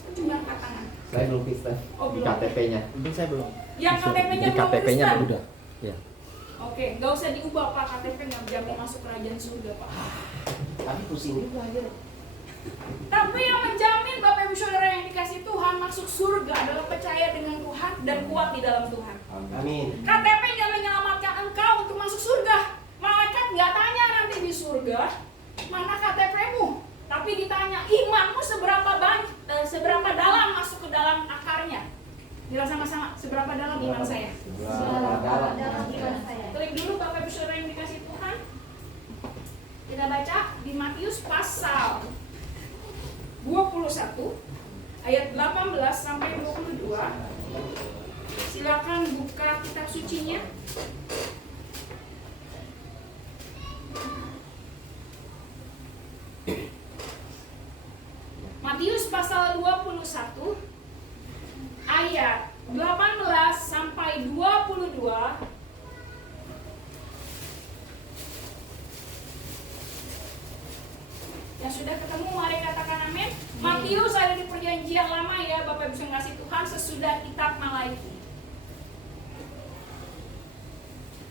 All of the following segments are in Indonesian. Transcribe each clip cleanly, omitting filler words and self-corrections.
Kristen cuma angkat tangan. Saya belum Kristen. Oh, Di belum. KTP-nya. Mungkin saya belum. Yang KTP-nya Di belum KTP-nya Kristen. udah. Ya. Oke, nggak usah diubah Pak, KTP nggak jamin masuk kerajaan surga Pak. Tapi pusing juga aja. Tapi yang menjamin Bapak Ibu Saudara yang dikasih Tuhan masuk surga adalah percaya dengan Tuhan dan kuat di dalam Tuhan. Amin. KTP nggak menyelamatkan engkau untuk masuk surga. Malaikat nggak tanya nanti di surga mana KTP-mu, tapi ditanya imanmu seberapa dalam masuk ke dalam akarnya. Bilang sama-sama, seberapa dalam iman saya? Seberapa dalam iman saya. Klik dulu Bapak Ibu Saudara yang dikasih Tuhan. Kita baca di Matius pasal 21 ayat 18 sampai 22. Silakan buka kitab sucinya. Matius pasal 21 ayat 18 sampai 22. Yang sudah ketemu mari katakan amin. Matius ada di perjanjian lama ya Bapak Ibu yang kasih Tuhan sesudah kitab Malaiki.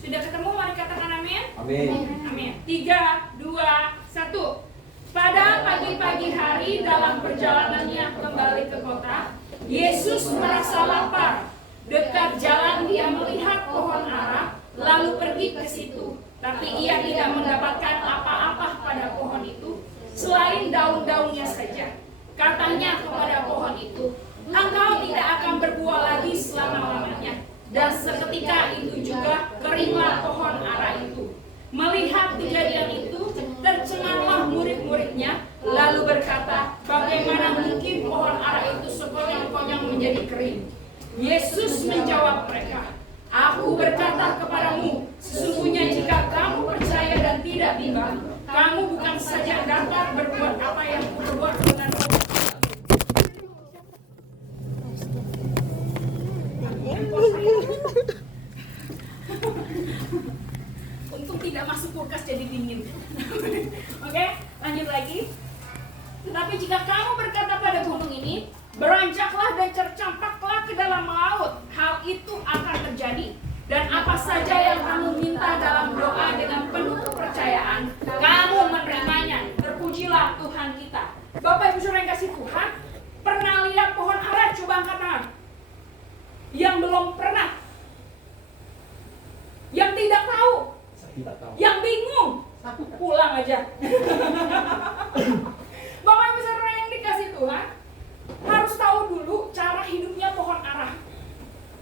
Sudah ketemu mari katakan amin. Amin. Amin. 3, 2, 1. Pada pagi-pagi hari dalam perjalanannya kembali ke kota, Yesus merasa lapar. Dekat jalan dia melihat pohon ara, lalu pergi ke situ. Tapi ia tidak mendapatkan apa-apa pada pohon itu, selain daun-daunnya saja. Katanya kepada pohon itu, engkau tidak akan berbuah lagi selama-lamanya. Dan seketika itu juga keringlah pohon ara itu. Melihat kejadian itu, tercenganglah murid-muridnya, lalu berkata, bagaimana mungkin pohon ara itu sekonyong-konyong menjadi kering? Yesus menjawab mereka, aku berkata kepadamu, sesungguhnya jika kamu percaya dan tidak bimbang, kamu bukan saja dapat berbuat apa yang berbuat dengan untung tidak masuk kulkas jadi dingin. Oke, lanjut lagi. Tetapi jika kamu berkata pada gunung ini, beranjaklah dan tercampaklah ke dalam laut, hal itu akan terjadi. Dan apa saja yang kamu minta dalam doa dengan penuh kepercayaan, kamu menerimanya. Terpujilah Tuhan kita. Bapak Ibu Saudara yang kasih Tuhan, pernah lihat pohon ara? Coba angkat tangan. Yang belum pernah, yang tidak tahu, yang bingung, pulang aja. Bapak Ibu Saudara yang dikasih Tuhan, harus tahu dulu cara hidupnya pohon ara.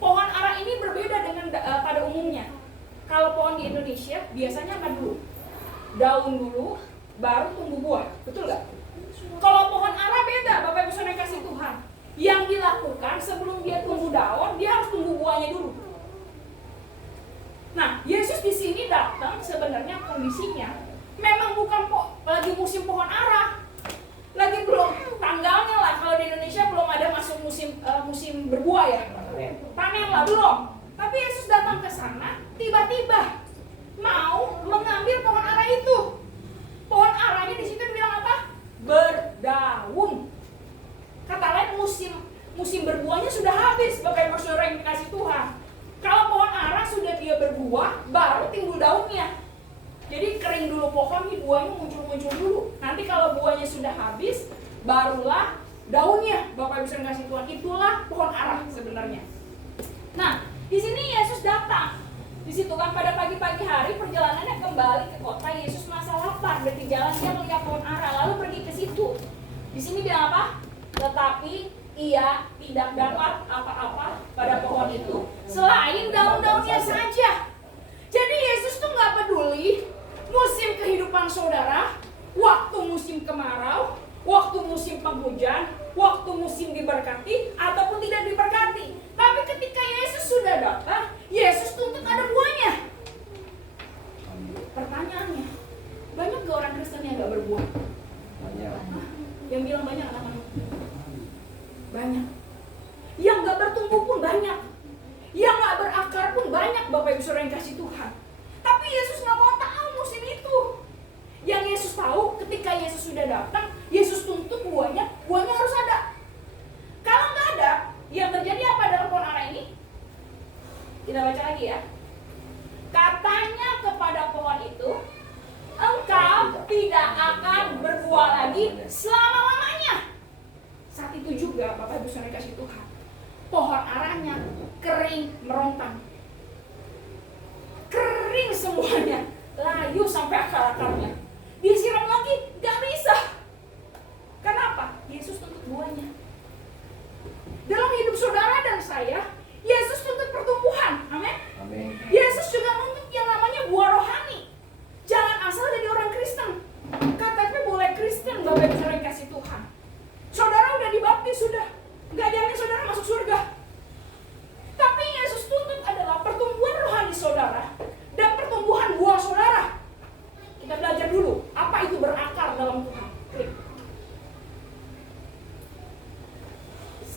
Pohon ara ini berbeda dengan pada umumnya. Kalau pohon di Indonesia biasanya apa dulu? Daun dulu, baru tumbuh buah, betul nggak? Kalau pohon ara beda, Bapak Ibu Saudara yang kasih Tuhan. Yang dilakukan sebelum dia tumbuh daun, dia harus tumbuh buahnya dulu. Nah, Yesus di sini datang sebenarnya kondisinya memang bukan lagi musim pohon ara, lagi belum tanggalnya lah. Kalau di Indonesia belum ada masuk musim berbuah ya, panen lah belum. Tapi Yesus datang ke sana, tiba-tiba mau mengambil pohon ara itu. Pohon aranya di situ bilang apa? Berdaun. Kata lain musim berbuahnya sudah habis, Bapak Ibu Saudara yang dikasih Tuhan. Kalau pohon ara sudah dia berbuah, baru timbul daunnya. Jadi kering dulu pohon, nih buahnya muncul-muncul dulu. Nanti kalau buahnya sudah habis, barulah daunnya. Bapak Ibu Saudara yang kasih Tuhan, itulah pohon ara sebenarnya. Nah, di sini Yesus datang. Di situ kan pada pagi-pagi hari perjalanannya kembali ke kota, Yesus merasa lapar. Di jalan dia melihat pohon ara, lalu pergi ke situ. Di sini bilang apa? Tetapi ia tidak dapat apa-apa pada pohon itu selain daun-daunnya saja. Jadi Yesus tuh nggak peduli musim kehidupan saudara, waktu musim kemarau, waktu musim penghujan, waktu musim diberkati ataupun tidak diberkati. Tapi ketika Yesus sudah datang, Yesus tuntut ada buahnya. Pertanyaannya, banyak gak orang Kristen yang gak berbuah? Banyak. Yang bilang banyak anak-anak? Banyak. Yang gak bertumbuh pun banyak. Yang gak berakar pun banyak, Bapak Ibu Saudara yang kasih Tuhan. Tapi Yesus gak mau tahu musim itu. Yang Yesus tahu ketika Yesus sudah datang, Yesus tuntut buahnya harus ada. itu juga Bapak Ibu Saudara kasih Tuhan, pohon aranya kering merontang, kering semuanya, layu sampai akar-akarnya. Disiram lagi, gak bisa. Kenapa? Yesus tuntut buahnya. Dalam hidup saudara dan saya, Yesus tuntut pertumbuhan. Amin. Amin. Yesus juga nuntut yang namanya buah rohani. Jangan asal jadi orang Kristen. KTP boleh Kristen, Bapak Ibu Saudara kasih Tuhan. Saudara udah dibaptis sudah, nggak jamin saudara masuk surga. Tapi Yesus tuntut adalah pertumbuhan rohani saudara dan pertumbuhan buah saudara. Kita belajar dulu apa itu berakar dalam Tuhan. Klik.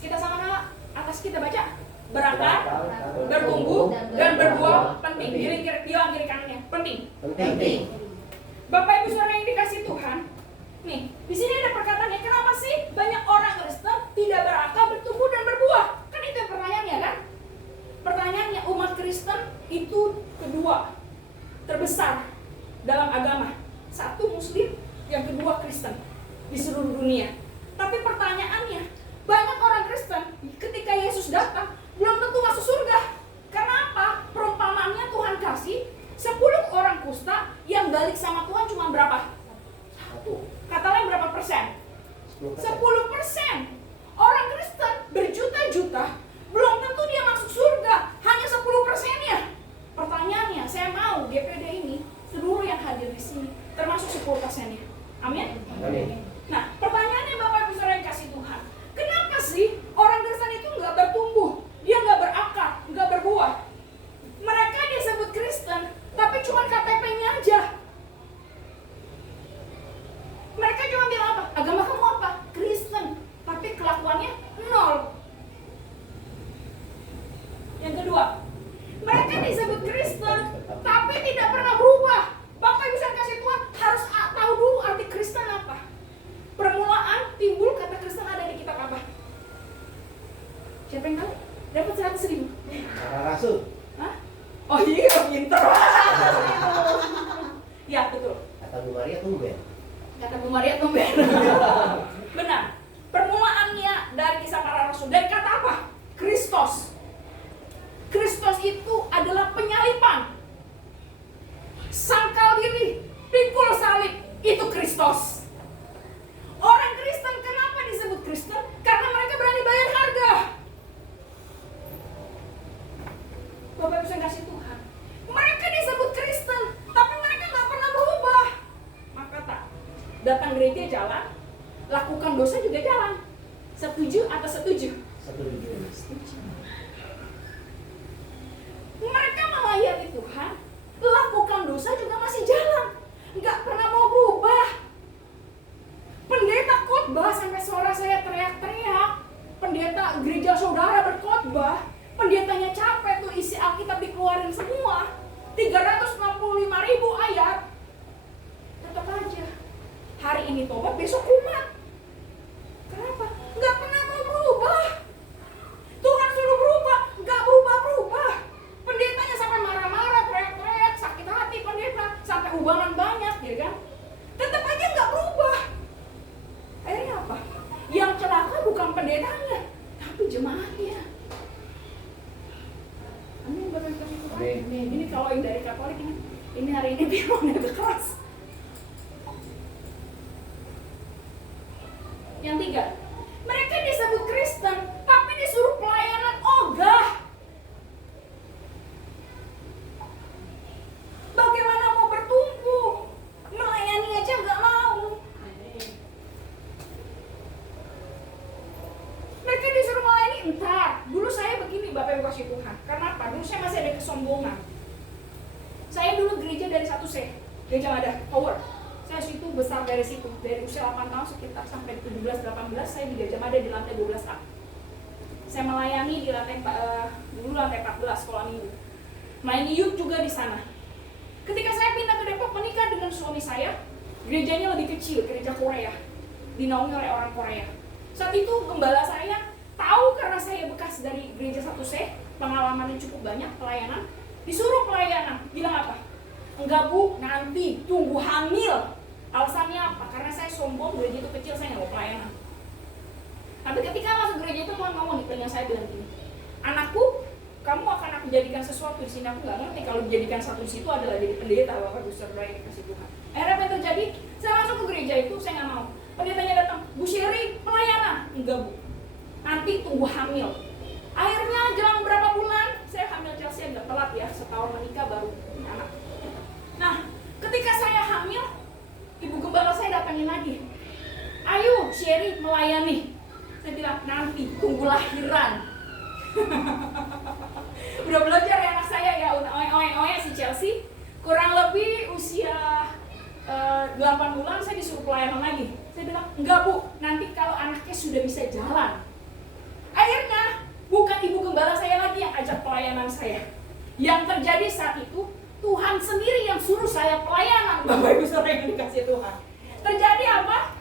Kita sama-sama atas kita baca. Berakar, bertumbuh, dan berbuah penting. Bilang kiri kanannya, penting. Penting. Bapak Ibu Saudara yang dikasih Tuhan, nih di sini ada perkataannya. Kenapa sih banyak orang Kristen tidak berakar, bertumbuh dan berbuah? Kan itu pertanyaannya kan? Pertanyaannya, umat Kristen itu kedua terbesar dalam agama. Satu Muslim, yang kedua Kristen di seluruh dunia. Tapi pertanyaannya, banyak orang Kristen ketika Yesus datang belum tentu masuk surga. Kenapa? Perumpamaannya Tuhan kasih 10 orang kusta yang balik sama Tuhan cuma berapa? 1. Katanya berapa persen? 10%. Orang Kristen berjuta-juta belum tentu dia masuk surga, hanya 10%-nya. Pertanyaannya, saya mau GPD ini seluruh yang hadir di sini termasuk 10%-nya. Amin. Amin. Nah, pertanyaannya Bapak Ibu Saudara yang kasih Tuhan, kenapa sih orang Kristen itu nggak bertumbuh, dia nggak berakar, nggak berbuah? Mereka disebut Kristen, tapi cuma KTP-nya aja. Mereka cuma bilang apa? Agama kamu apa? Kristen, tapi kelakuannya nol. Yang kedua, mereka disebut Kristen, tapi tidak pernah berubah. Bapak Ibu Saudara kasih Tuhan harus tahu dulu arti Kristen apa. Permulaan timbul kata Kristen ada di kitab apa? Siapa yang tahu? Dapat 100.000. Para rasul. Hah? Oh iya, pinter. Ya betul. Kata Bu Maria tumben. Kata Bu Maria tumben. Benar. Permulaannya dari kisah para rasul. Dari kata apa? Kristos. Kristos itu adalah penyalipan. Sangkal diri, pikul salib, itu Kristos. Orang Kristen kenapa disebut Kristen? Karena mereka berani bayar harga. Bapak Ibu yang kasih Tuhan, mereka disebut Kristen, tapi mereka nggak pernah berubah. Maka tak, datang gereja jalan, lakukan dosa juga jalan. Setuju atau setuju? Setuju. Mereka melayani Tuhan, lakukan dosa juga masih jalan, nggak pernah mau berubah. Pendeta khotbah sampai suara saya teriak-teriak. Pendeta gereja saudara berkhotbah, pendetanya capek tuh isi Alkitab dikeluarin semua, 365.000 ayat. Tetap aja hari ini tobat, besok kumat. Kenapa? Nggak pernah mau berubah. Tuhan suruh berubah, nggak berubah-berubah. Pendetanya sampai marah-marah, teriak-teriak, sakit hati pendeta, sampai ubangan banyak, ya kan? Tetap aja nggak berubah. Akhirnya apa? Yang celaka bukan pendetanya, tapi jemaatnya. Amin, Bapak Ibu Tuhan. Amin. Ini kalau yang dari Katolik ini hari ini firmannya agak keras. Yang tiga, mereka disebut Kristen, tapi disuruh pelayanan ogah. Bagaimana mau bertumbuh? Melayani aja nggak mau. Mereka disuruh melayani entar. Dulu saya begini, Bapak Ibu kasih Tuhan. Karena apa? Dulu saya masih ada kesombongan. Saya dulu gereja dari 1C, gereja Madah, Power. Saya situ besar dari situ, dari usia 8 tahun sekitar sampai 17-18 saya di Gajah Mada di lantai 12A. Saya melayani di lantai dulu lantai 14 sekolah minggu. Melayani youth juga di sana. Ketika saya pindah ke Depok menikah dengan suami saya, gerejanya lebih kecil, gereja Korea, dinaungi oleh orang Korea. Saat itu gembala saya tahu karena saya bekas dari gereja 1C, pengalamannya cukup banyak pelayanan, disuruh pelayanan, bilang apa? Enggak Bu, nanti tunggu hamil. Alasannya apa? Karena saya sombong, gereja itu kecil, saya nggak mau pelayanan. Tapi ketika Tuhan ngomong di telinga saya bilang gini, anakku, kamu akan aku jadikan sesuatu di sini. Aku nggak ngerti kalau dijadikan satu di situ adalah jadi pendeta, Bapak Ibu Saudara yang dikasih Tuhan. Akhirnya apa yang terjadi? Saya masuk ke gereja itu, saya nggak mau. Pendetanya datang, Bu Sherry pelayanan. Enggak Bu, nanti tunggu hamil. Akhirnya jelang berapa bulan, saya hamil Chelsea, agak telat ya, setahun menikah baru punya anak. Nah, ketika saya hamil, ibu gembala saya datangin lagi. Ayo Sherry melayani. Saya bilang nanti tunggu lahiran. Udah belajar ya anak saya ya, udah oe si Chelsea. Kurang lebih usia 8 bulan saya disuruh pelayanan lagi. Saya bilang enggak Bu, nanti kalau anaknya sudah bisa jalan. Akhirnya bukan ibu gembala saya lagi yang ajak pelayanan saya. Yang terjadi saat itu Tuhan sendiri yang suruh saya pelayanan, Bapak Ibu Saudara yang dikasih Tuhan. Terjadi apa?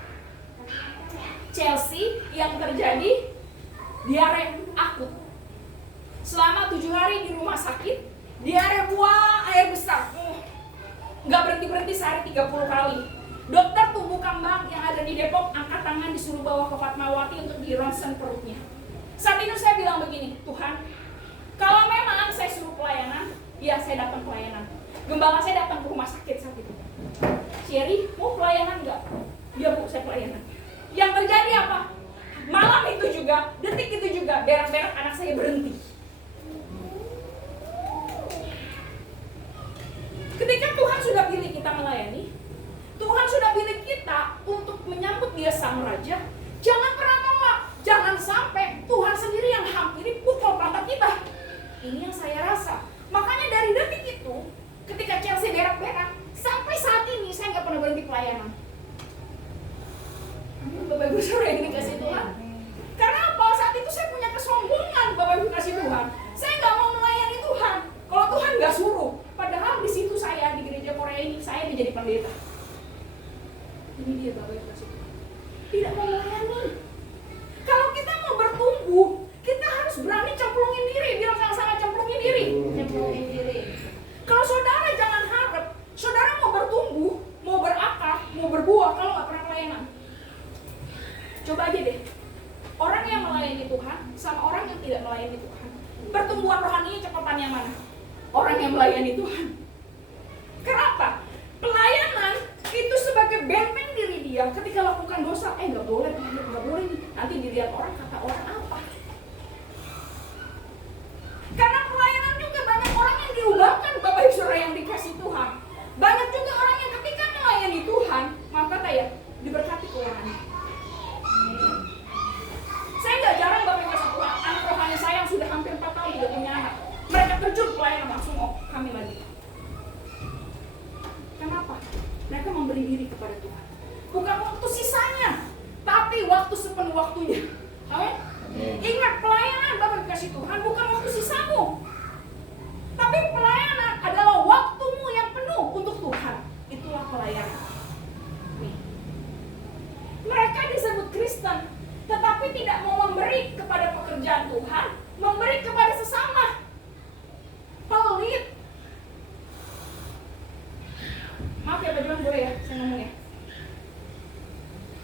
Chelsea yang terjadi diare akut. Selama 7 hari di rumah sakit, diare buang air besar. Nggak berhenti-berhenti sehari 30 kali. Dokter tumbuh kembang yang ada di Depok angkat tangan disuruh bawa ke Fatmawati untuk di ronsen perutnya. Saat itu saya bilang begini, Tuhan, kalau memang saya suruh pelayanan, ya saya datang pelayanan. Gembala saya datang ke rumah sakit saat itu. Sherry, mau pelayanan nggak? Ya Bu, saya pelayanan. Yang terjadi apa? Malam itu juga, detik itu juga, berak-berak anak saya berhenti. Ketika Tuhan sudah pilih kita melayani, Tuhan sudah pilih kita untuk menyambut Dia Sang Raja, jangan pernah nolak. Jangan sampai Tuhan sendiri yang hampiri pukul pantat kita. Ini yang saya rasa. Makanya dari detik itu, ketika Chelsea berak-berak, sampai saat ini saya nggak pernah berhenti pelayanan. Bapak Ibu Saudara yang dikasih Tuhan. Karena apa? Saat itu saya punya kesombongan, Bapak Ibu kasih Tuhan. Saya nggak mau melayani Tuhan kalau Tuhan nggak suruh. Padahal di situ saya di gereja Korea ini saya menjadi pendeta. Ini dia Bapak Ibu kasih Tuhan. Tidak mau melayani. Kalau kita mau bertumbuh, kita harus berani cemplungin diri. Bilang sama-sama cemplungin diri. Cemplungin diri. Kalau saudara jangan harap saudara mau bertumbuh, mau berakar, mau berbuah kalau nggak pernah pelayanan. Coba aja deh, orang yang melayani Tuhan sama orang yang tidak melayani Tuhan, pertumbuhan rohaninya cepatan yang mana? Orang yang melayani Tuhan. Kenapa? Pelayanan itu sebagai benteng diri dia. Ketika lakukan dosa, nggak boleh nih. Nanti dilihat orang, kata orang apa? Karena pelayanan juga banyak orang yang diubahkan, Bapak Ibu Saudara yang dikasih Tuhan. Banyak juga orang yang ketika melayani Tuhan, maka kata ya, diberkati keuangannya. Saya nggak jarang Bapak Ibu kasih Tuhan, anak rohani saya yang sudah hampir 4 tahun tidak punya anak, mereka terjun pelayanan langsung hamil lagi. Kenapa? Mereka memberi diri kepada Tuhan. Bukan waktu sisanya, tapi waktu sepenuh waktunya. Amin. Ingat, pelayanan Bapak Ibu kasih Tuhan bukan waktu sisamu, tapi pelayanan adalah waktumu yang penuh untuk Tuhan. Itulah pelayanan. Nih. Mereka disebut Kristen, tetapi tidak mau memberi kepada pekerjaan Tuhan, memberi kepada sesama. Pelit. Maaf ya Pak Johan, boleh ya saya ngomong ya.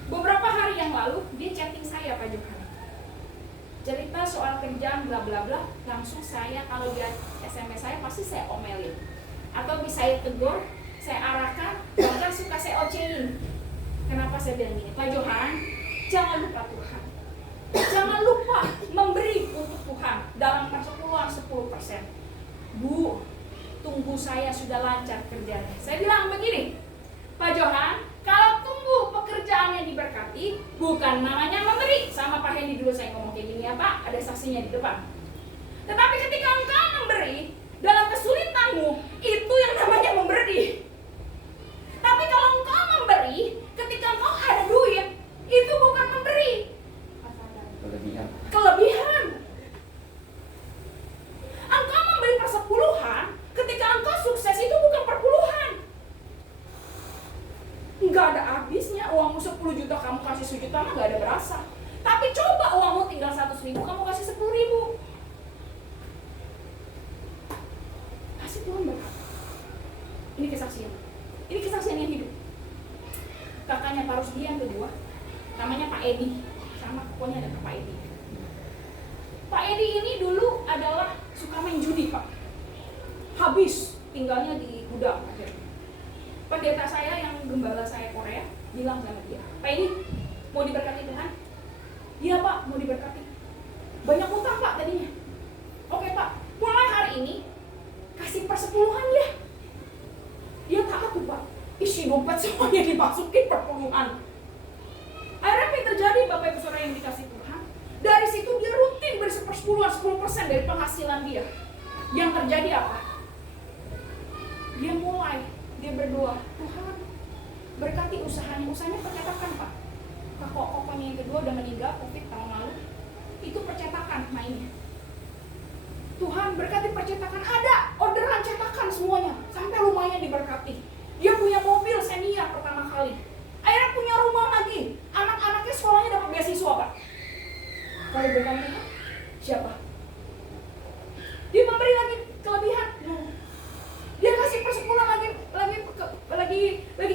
Beberapa hari yang lalu dia chatting saya Pak Johan, cerita soal kerjaan bla bla bla. Langsung saya kalau dia SMS saya pasti saya omelin, atau bisa saya tegur, saya arahkan, bahkan suka saya ocehin. Kenapa saya bilang gini? Pak Johan, jangan lupa Tuhan. Jangan lupa memberi untuk Tuhan dalam persepuluhan 10%. Bu, tunggu saya sudah lancar kerjanya. Saya bilang begini, Pak Johan, kalau tunggu pekerjaannya diberkati, bukan namanya memberi. Sama Pak Hendy dulu saya ngomong kayak gini ya Pak, ada saksinya di depan. Tetapi ketika engkau memberi dalam kesulitanmu, itu yang namanya memberi. Tapi kalau engkau memberi ketika engkau ada duit, itu bukan memberi. Kelebihan. Engkau memberi persepuluhan ketika engkau sukses, itu bukan perpuluhan. Nggak ada habisnya. Uangmu 10 juta, kamu kasih 1 juta mah nggak ada berasa. Tapi coba uangmu tinggal 100.000, kamu kasih 10.000. Kasih Tuhan berkata. Ini kesaksian. Ini kesaksian yang hidup. Kakaknya Pak Rusdi yang kedua, namanya Pak Edi. Sama pokoknya ada Pak Edi. Pak Edi ini dulu adalah suka main judi, Pak. Habis tinggalnya di gudang. Pendeta saya yang gembala saya Korea bilang sama dia, Pak Edi, mau diberkati Tuhan? Iya Pak, mau diberkati. Banyak utang Pak tadinya. Oke Pak, mulai hari ini kasih persepuluhan ya. Dia takut Pak, isi dompet semuanya dimasukin perpuluhan. Akhirnya apa yang terjadi Bapak Ibu Saudara yang dikasih Tuhan? Dari situ dia rutin beri sepersepuluhan, 10% dari penghasilan dia. Yang terjadi apa? Dia berdoa, Tuhan berkati usahanya percetakan Pak. Kokonya yang kedua udah meninggal COVID tahun lalu. Itu percetakan mainnya. Tuhan berkati percetakan, ada orderan cetakan semuanya, sampai rumahnya diberkati. Dia punya mobil Xenia pertama kali. Akhirnya punya rumah lagi. Anak-anaknya sekolahnya dapat beasiswa Pak. Kalau bukan Tuhan, siapa? Dia memberi lagi kelebihan? No. Dia kasih persepuluhan lagi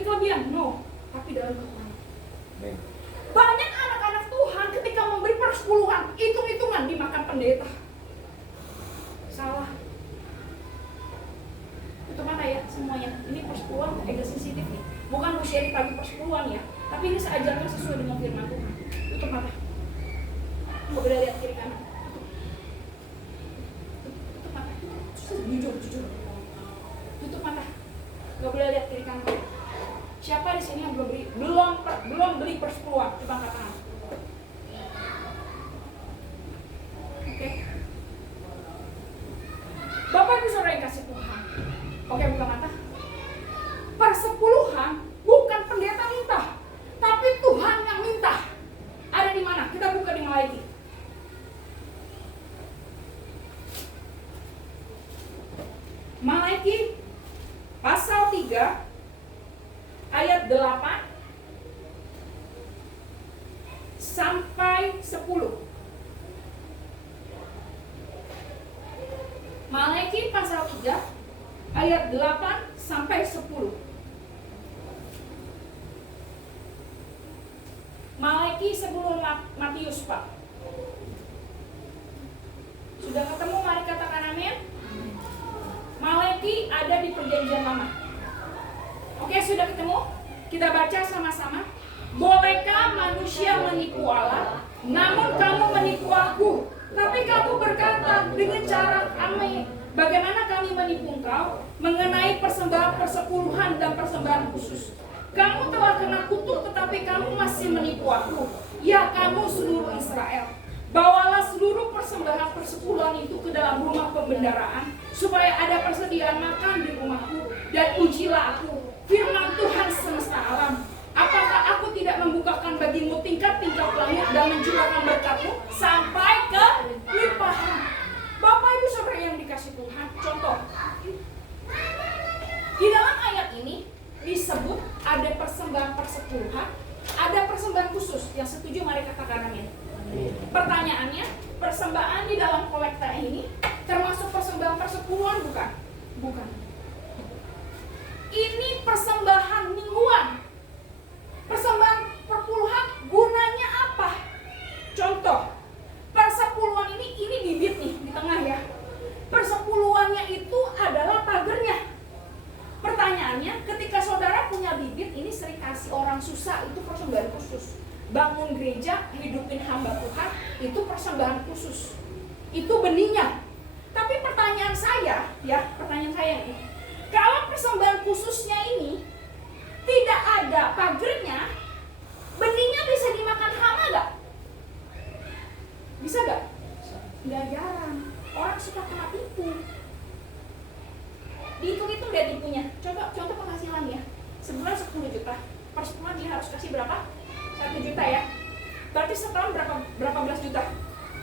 kelebihan? No. Tapi dalam kekurangan. Banyak anak-anak Tuhan ketika memberi persepuluhan, hitung-hitungan dimakan pendeta. Salah. Itu mana ya semuanya? Ini persepuluhan agak sensitif nih. Bukan usia ditagih persepuluhan ya, tapi ini seajarnya sesuai dengan firman Tuhan. Tutup mata. Nggak boleh lihat kiri kanan. Tutup mata. Jujur. Tutup mata. Nggak boleh lihat kiri kanan. Siapa di sini yang belum beli persepuluhan? Coba angkat tangan. Oke. Bapak Ibu Saudara yang kasih Tuhan. Oke, buka mata. Persepuluhan bukan pendeta minta, tapi Tuhan yang minta. Ada di mana? Kita buka di Malaiki. Malaiki pasal 3 ayat 8 sampai 10. Malaiki pasal 3 ayat 8 sampai 10. Malaiki sebelum Matius, Pak. Sudah ketemu? Mari katakan amin. Malaiki ada di perjanjian lama. Oke, sudah ketemu? Kita baca sama-sama. Bolehkah manusia menipu Allah? Namun kamu menipu aku. Tapi kamu berkata dengan cara aneh, bagaimana kami menipu engkau mengenai persembahan persepuluhan dan persembahan khusus? Kamu telah kena kutuk, tetapi kamu masih menipu aku. Ya, kamu seluruh Israel. Bawalah seluruh persembahan persepuluhan itu ke dalam rumah pembendaraan, supaya ada persediaan makan di rumahku, dan ujilah aku, firman Tuhan semesta alam. Apakah aku tidak membukakan bagimu tingkat-tingkat langit dan mencurahkan berkatmu sampai ke limpahan? Bapak Ibu Saudara yang dikasih Tuhan, contoh. Di dalam ayat ini disebut ada persembahan persepuluhan, ada persembahan khusus. Yang setuju mari katakan amin. Pertanyaannya, persembahan di dalam kolekta ini termasuk persembahan persepuluhan bukan? Bukan. Ini persembahan mingguan. Persembahan perpuluhan gunanya apa? Contoh, persepuluhan ini bibit nih di tengah ya. Persepuluhannya itu adalah pagernya. Pertanyaannya, ketika saudara punya bibit, ini sering kasih orang susah, itu persembahan khusus. Bangun gereja, hidupin hamba Tuhan, itu persembahan khusus. Itu benihnya. Tapi pertanyaan saya nih, kalau persembahan khususnya ini tidak ada pagernya, benihnya bisa dimakan hama gak? Bisa gak? Nggak, jarang. Orang suka kena tipu. Dihitung-hitung deh tipunya. Contoh penghasilan ya, sebulan 10 juta, per sebulan dia harus kasih berapa? 1 juta ya. Berarti setahun berapa belas juta?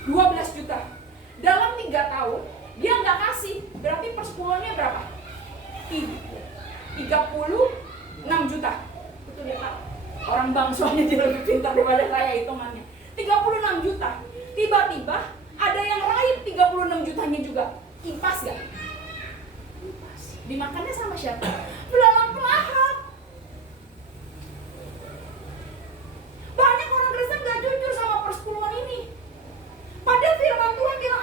12 juta. Dalam 3 tahun dia nggak kasih, berarti persepuluhannya berapa? 36 juta. Betul ya Pak? Orang bank soalnya dia lebih pintar daripada saya hitungannya. 36 juta. Tiba-tiba ada yang lain 36 jutanya juga. Impas gak? Impas. Dimakannya sama siapa? Belalang pelahap. Banyak orang Kristen gak jujur sama persepuluhan ini. Padahal firman Tuhan bilang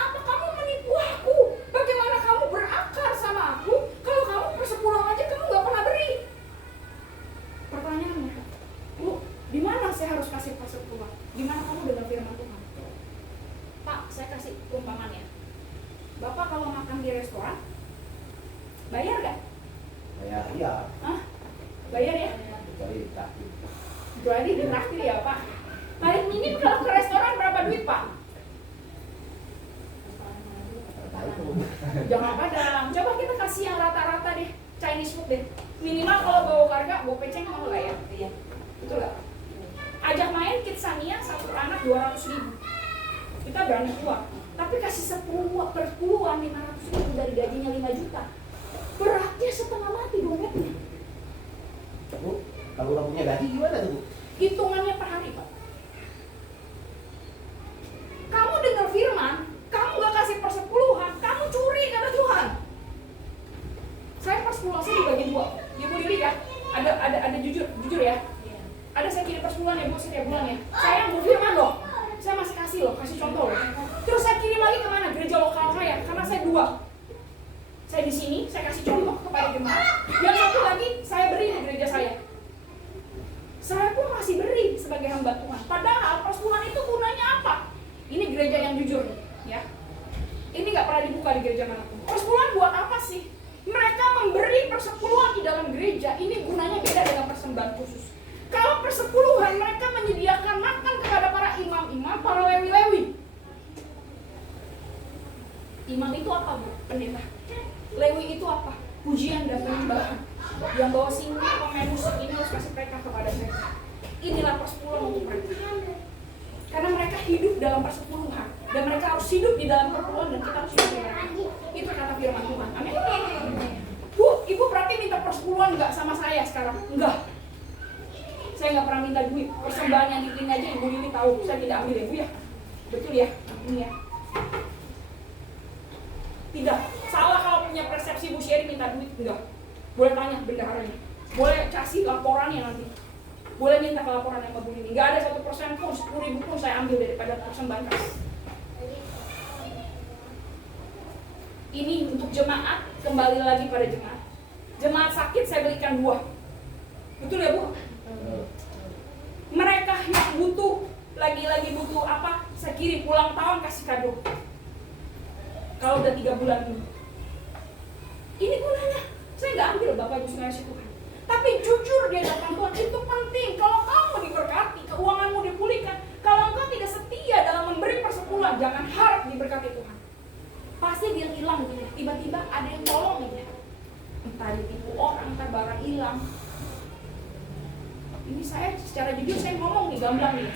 kasih perumpamaan ya. Bapak kalau makan di restoran, bayar gak? Kayak iya. Hah? Bayar ya? Cari traktir. Jadi ditraktir ya Pak. Paling minim kalau ke restoran berapa duit Pak? Tahu tuh. Jangan Padang. Coba kita kasih yang rata-rata deh, Chinese food deh. Minimal kalau bawa keluarga, bawa peceng mau lah ya? Iya. Betul gak? Ajak main Kidsania satu anak 200.000. Kita berani keluar. Tapi kasih 10-an 500.000 dari gajinya 5 juta. Beratnya setengah mati dompetnya. Bu, kalau nggak punya gaji gimana tuh Bu? Hitungannya per hari Pak. Kamu dengar firman, kamu gak kasih persepuluhan, kamu curi kata Tuhan. Saya persepuluhan saya dibagi 2. Ya Bu Lili ya, ada jujur ya. Ada saya kirim persepuluhan ya Bu setiap bulan ya. Saya yang berfirman loh, saya masih kasih loh, kasih contoh loh. Terus saya kirim lagi kemana? Gereja lokal saya, karena saya 2. Saya di sini, saya kasih contoh kepada jemaat. Yang satu lagi saya beri di gereja saya. Saya pun masih beri sebagai hamba Tuhan. Padahal persepuluhan itu gunanya apa? Ini gereja yang jujur, ya. Ini nggak pernah dibuka di gereja manapun. Persepuluhan buat apa sih? Mereka memberi persepuluhan di dalam gereja. Ini gunanya beda dengan persembahan khusus. Kalau persepuluhan mereka menyediakan makan kepada para imam-imam, para lewi-lewi. Imam itu apa Bu? Pendeta. Lewi itu apa? Pujian dan penyembahan. Yang bawa sini pemain musik ini harus kasih mereka kepada mereka. Inilah persepuluhan untuk mereka. Karena mereka hidup dalam persepuluhan dan mereka harus hidup di dalam persepuluhan dan kita harus hidup di mereka. Itu kata firman Tuhan. Amin. Bu, ibu berarti minta persepuluhan nggak sama saya sekarang? Enggak. Saya nggak pernah minta duit. Persembahan yang dikirim aja Ibu Lili tahu. Saya tidak ambil ya Bu ya. Betul ya? Ini ya. Tidak. Salah kalau punya persepsi Bu Sherry minta duit. Enggak. Boleh tanya bendaharanya. Boleh kasih laporannya nanti. Boleh minta ke laporan yang Bu Lili. Nggak ada 1% pun, 10.000 pun saya ambil daripada persembahan kas. Ini untuk jemaat, kembali lagi pada jemaat. Jemaat sakit saya belikan buah. Betul ya Bu? Mereka yang butuh, lagi-lagi butuh apa? Saya kirim ulang tahun kasih kado. Kalau udah 3 bulan ini. Ini gunanya. Saya nggak ambil Bapak Ibu Saudara Tuhan. Tapi jujur di hadapan Tuhan itu penting. Kalau kamu diberkati, keuanganmu dipulihkan. Kalau engkau tidak setia dalam memberi persepuluhan, jangan harap diberkati Tuhan. Pasti dia hilang gitu ya. Tiba-tiba ada yang tolong gitu ya. Entah ditipu orang, entah barang hilang. Ini saya secara jujur saya ngomong nih, gamblang nih.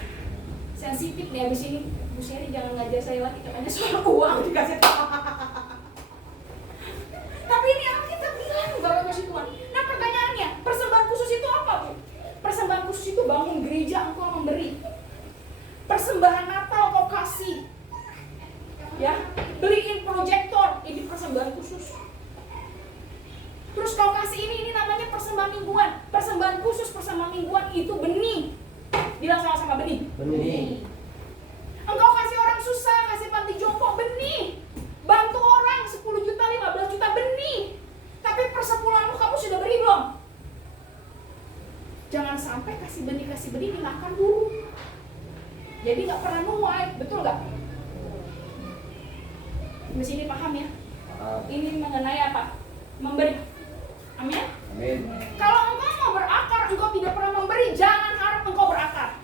Sensitif nih abis ini. Bu Sherry jangan ngajar saya lagi katanya soal uang dikasih. Tapi ini Alkitab bilang Bapak Ibu Tuhan. Nah pertanyaannya, persembahan khusus itu apa Bu? Persembahan khusus itu bangun gereja engkau memberi. Persembahan Natal kau kasih. Ya, beliin proyektor, ini persembahan khusus. Terus kau kasih ini namanya persembahan mingguan. Persembahan khusus, persembahan mingguan itu benih. Bilang sama-sama benih. Benih. Engkau kasih orang susah, kasih panti jompo, benih. Bantu orang 10 juta, 15 juta, benih. Tapi persepuluhanmu kamu sudah beri belum? Jangan sampai kasih benih dimakan dulu. Jadi gak pernah nuai, betul gak? Di sini paham ya? Ini mengenai apa? Memberi. Amin? Amin. Kalau engkau mau berakar, engkau tidak pernah memberi, jangan harap engkau berakar.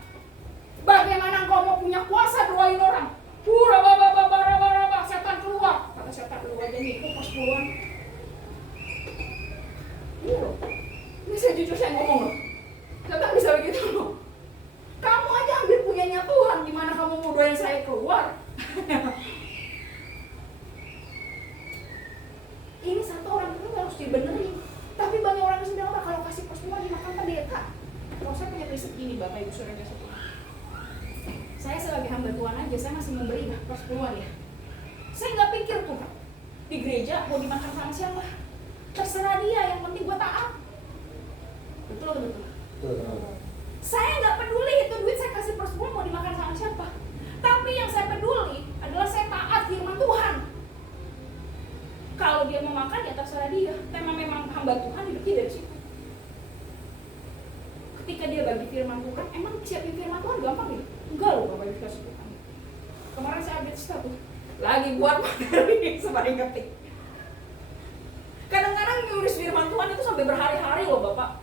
Bagaimana engkau mau punya kuasa doain orang? Raba, setan keluar. Kata setan keluar jadi itu persepuluhan. Iya loh. Ini saya jujur saya ngomong loh. Setan bisa begitu loh. Kamu aja ambil punyanya Tuhan, gimana kamu mau doain saya keluar? Ini satu orang itu harus dibenerin. Tapi banyak orang yang sedang kalau kasih persepuluhan dimakan pendeta. Kalau saya punya prinsip gini Bapak Ibu Saudara Tuhan. Saya sebagai hamba Tuhan aja, saya masih memberi persepuluhan ya. Saya nggak pikir tuh di gereja mau dimakan sama siapa. Terserah dia, yang penting gue taat. Betul. Saya nggak peduli itu duit saya kasih persepuluhan mau dimakan sama siapa. Tapi yang saya peduli adalah saya taat firman Tuhan. Kalau dia mau makan ya terserah dia. Tema memang hamba Tuhan hidupnya dari situ. Ketika dia bagi firman Tuhan, emang siapin firman Tuhan gampang ya? Enggak loh Bapak Ibu Tuhan. Kemarin saya update status. lagi buat materi sembari ngetik. Kadang-kadang nulis firman Tuhan itu sampai berhari-hari loh Bapak.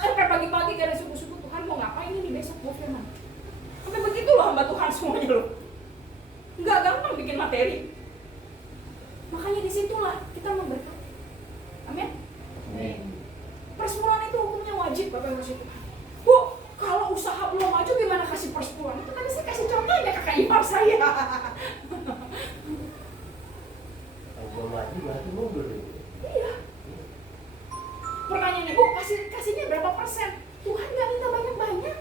Sampai pagi-pagi dari subuh-subuh, Tuhan mau ngapain ini besok buat firman. Sampai begitu loh hamba Tuhan semuanya loh. Nggak gampang bikin materi. Makanya disitulah kita memberkati. Amin. Persepuluhan itu hukumnya wajib Bapak Ibu Tuhan. Bu, kalau usaha belum maju gimana kasih persepuluhan? Itu tadi saya kasih contohnya kakak ipar saya. Kalau belum maju berarti mundur. Iya. Pertanyaannya, Bu, kasihnya berapa persen? Tuhan nggak minta banyak-banyak.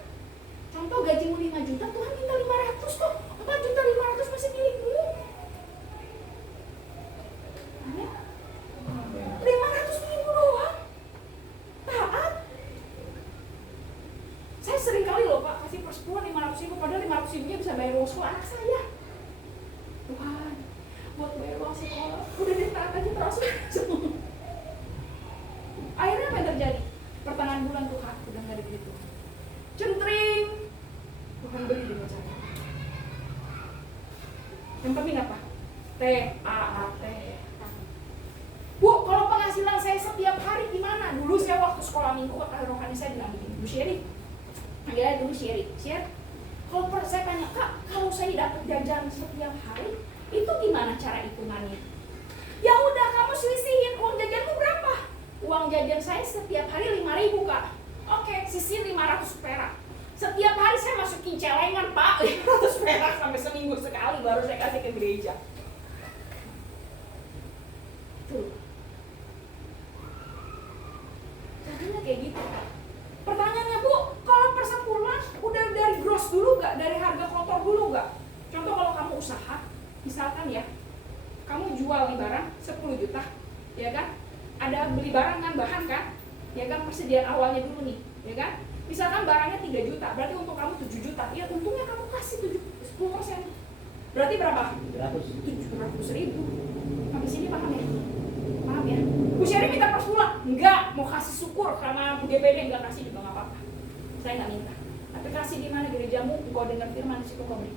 Contoh gajimu 5 juta, Tuhan minta 500 kok. 4 juta 500 masih milikmu. Amin. 500 milikmu doang. Taat. Saya sering kali loh Pak, kasih persepuluhan 500 ribu, padahal 500 ribunya bisa bayar uang sekolah anak saya. Tuhan, buat bayar uang sekolah, udah ditaat aja terus. Akhirnya apa yang terjadi? Pertengahan bulan Tuhan, udah gak ada duit Tuhan. Centring, Tuhan beli dengan cara. Yang penting apa? T-A-A-T. Bu, kalau penghasilan saya setiap hari gimana? Dulu saya waktu sekolah minggu, rohani saya bilang begini, Bu Sherry, ya dulu Sherry, kalau saya tanya, Kak, kalau saya dapat jajan setiap hari, itu gimana cara hitungannya? Ya udah, kamu selisihin uang jajanmu berapa? Uang jajan saya setiap hari 5.000 Kak. Oke, sisihin 500 perak. Setiap hari saya masukin celengan Pak, 500 perak sampai seminggu sekali baru saya kasih ke gereja. Tuh. Caranya kayak gitu Kak. Pertanyaannya Bu, kalau persepuluhan udah dari gross dulu nggak? Dari harga kotor dulu nggak? Contoh kalau kamu usaha, misalkan ya, kamu jual nih barang 10 juta, ya kan? Ada beli barang kan, bahan kan? Ya kan, persediaan awalnya dulu nih, ya kan? Misalkan barangnya 3 juta, berarti untuk kamu 7 juta. Ya untungnya kamu kasih 10%. Berarti berapa? 700 ribu. Sampai sini paham ya? Paham ya? Bu Sherry minta persepuluhan? Enggak, mau kasih syukur karena DPD enggak kasih juga nggak apa-apa. Saya nggak minta. Tapi kasih di mana gerejamu, engkau dengar firman di situ kau beri.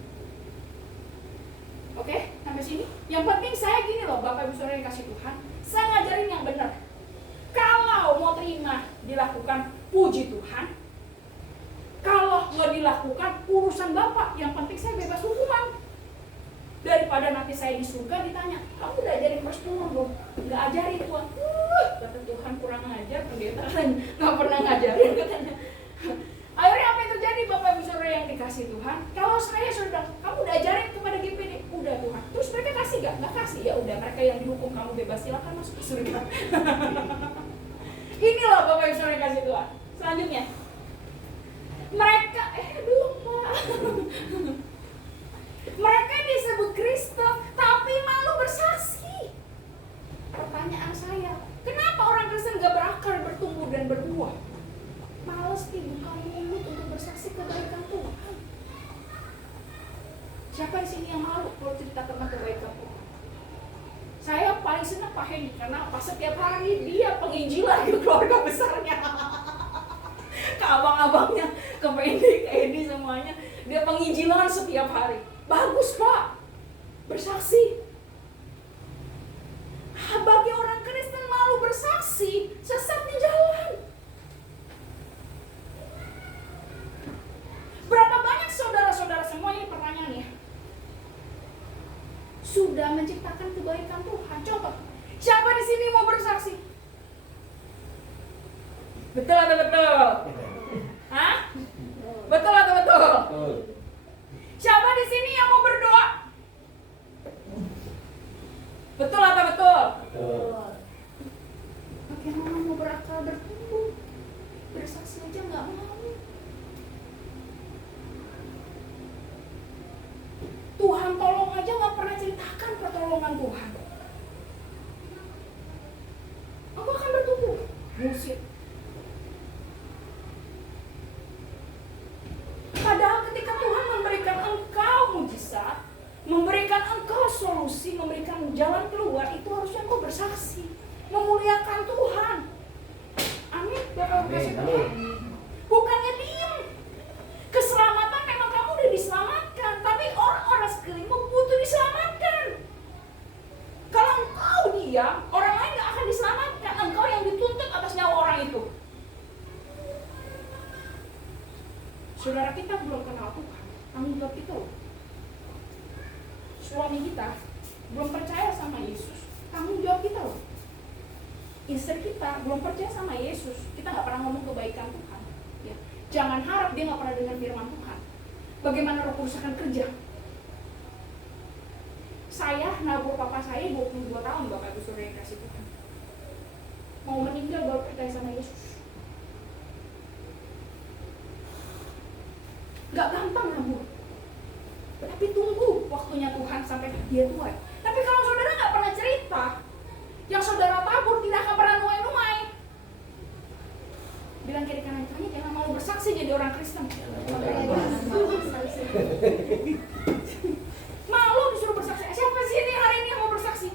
Oke, sampai sini. Yang penting saya gini loh, Bapak Ibu Saudara yang kasih Tuhan, saya ngajarin yang benar. Kalau mau terima dilakukan, puji Tuhan. Kalau nggak dilakukan, urusan Bapak. Yang penting saya bebas hukuman. Daripada nanti saya di surga ditanya, kamu udah ajarin persepuluhan belum? Nggak ajarin Tuhan. Kata Tuhan kurang ajar, pendeta kan nggak pernah ngajarin katanya. Akhirnya apa yang terjadi Bapak Ibu Saudara yang dikasih Tuhan? Kalau saya sudah, kamu udah ajarin kepada GPD, udah Tuhan. Terus mereka kasih nggak? Nggak kasih. Ya udah, mereka yang dihukum kamu bebas, silakan masuk ke surga. Inilah Bapak Ibu Saudara yang kasih Tuhan. Selanjutnya, mereka belum Pak. Mereka disebut Kristen, tapi malu bersaksi. Pertanyaan saya, kenapa orang Kristen gak berakar, bertumbuh dan berbuah? Males dibuka mulut untuk bersaksi kebaikan Tuhan. Siapa di sini yang malu kalau cerita tentang kebaikan Tuhan? Saya paling senang Pak Hendy, karena pas setiap hari dia penginjilan ke keluarga besarnya, ke abang-abangnya, ke Hendy semuanya. Dia penginjilan setiap hari. Bagus Pak, bersaksi. Bagi orang Kristen malu bersaksi, sesat di jalan. Berapa banyak saudara-saudara semua, ini pertanyaannya, sudah menciptakan kebaikan Tuhan? Contoh, siapa di sini mau bersaksi? Betul atau betul? Hah? Betul atau betul? Siapa di sini yang mau berdoa? Betul atau betul? Betul. Oke, mama mau berakal bertumbuh, bersaksi aja nggak mau. Tuhan tolong aja nggak pernah ceritakan pertolongan Tuhan. Aku akan bertumbuh, musik. Padahal ketika Tuhan memberikan engkau mujizat, memberikan engkau solusi, memberikan jalan keluar, itu harusnya engkau bersaksi, memuliakan Tuhan. Amin. Bapak kasih Tuhan. Bukannya diem. Keselamatan memang kamu udah diselamatkan, tapi orang-orang sekelilingmu butuh diselamatkan. diam, orang lain gak akan diselamatkan. Engkau yang dituntut atas nyawa orang itu. Saudara, kita belum kenal Tuhan, tanggung jawab kita loh. Suami kita belum percaya sama Yesus, tanggung jawab kita loh. Istri kita belum percaya sama Yesus, kita gak pernah ngomong kebaikan Tuhan ya. Jangan harap dia gak pernah dengar firman Tuhan. Bagaimana Roh Kudus akan kerja? Saya nabur papa saya 22 tahun, Bapak Ibu Saudara yang kasih Tuhan. Mau meninggal baru percaya sama Yesus. Gak gampang nabur, tapi tunggu waktunya Tuhan sampai dia tua. Tapi kalau saudara gak pernah cerita, yang saudara tabur tidak akan pernah nuai-nuai. Bilang kiri kanan tanya, jangan mau bersaksi jadi orang Kristen. Malu disuruh bersaksi. Siapa sih ini hari ini yang mau bersaksi?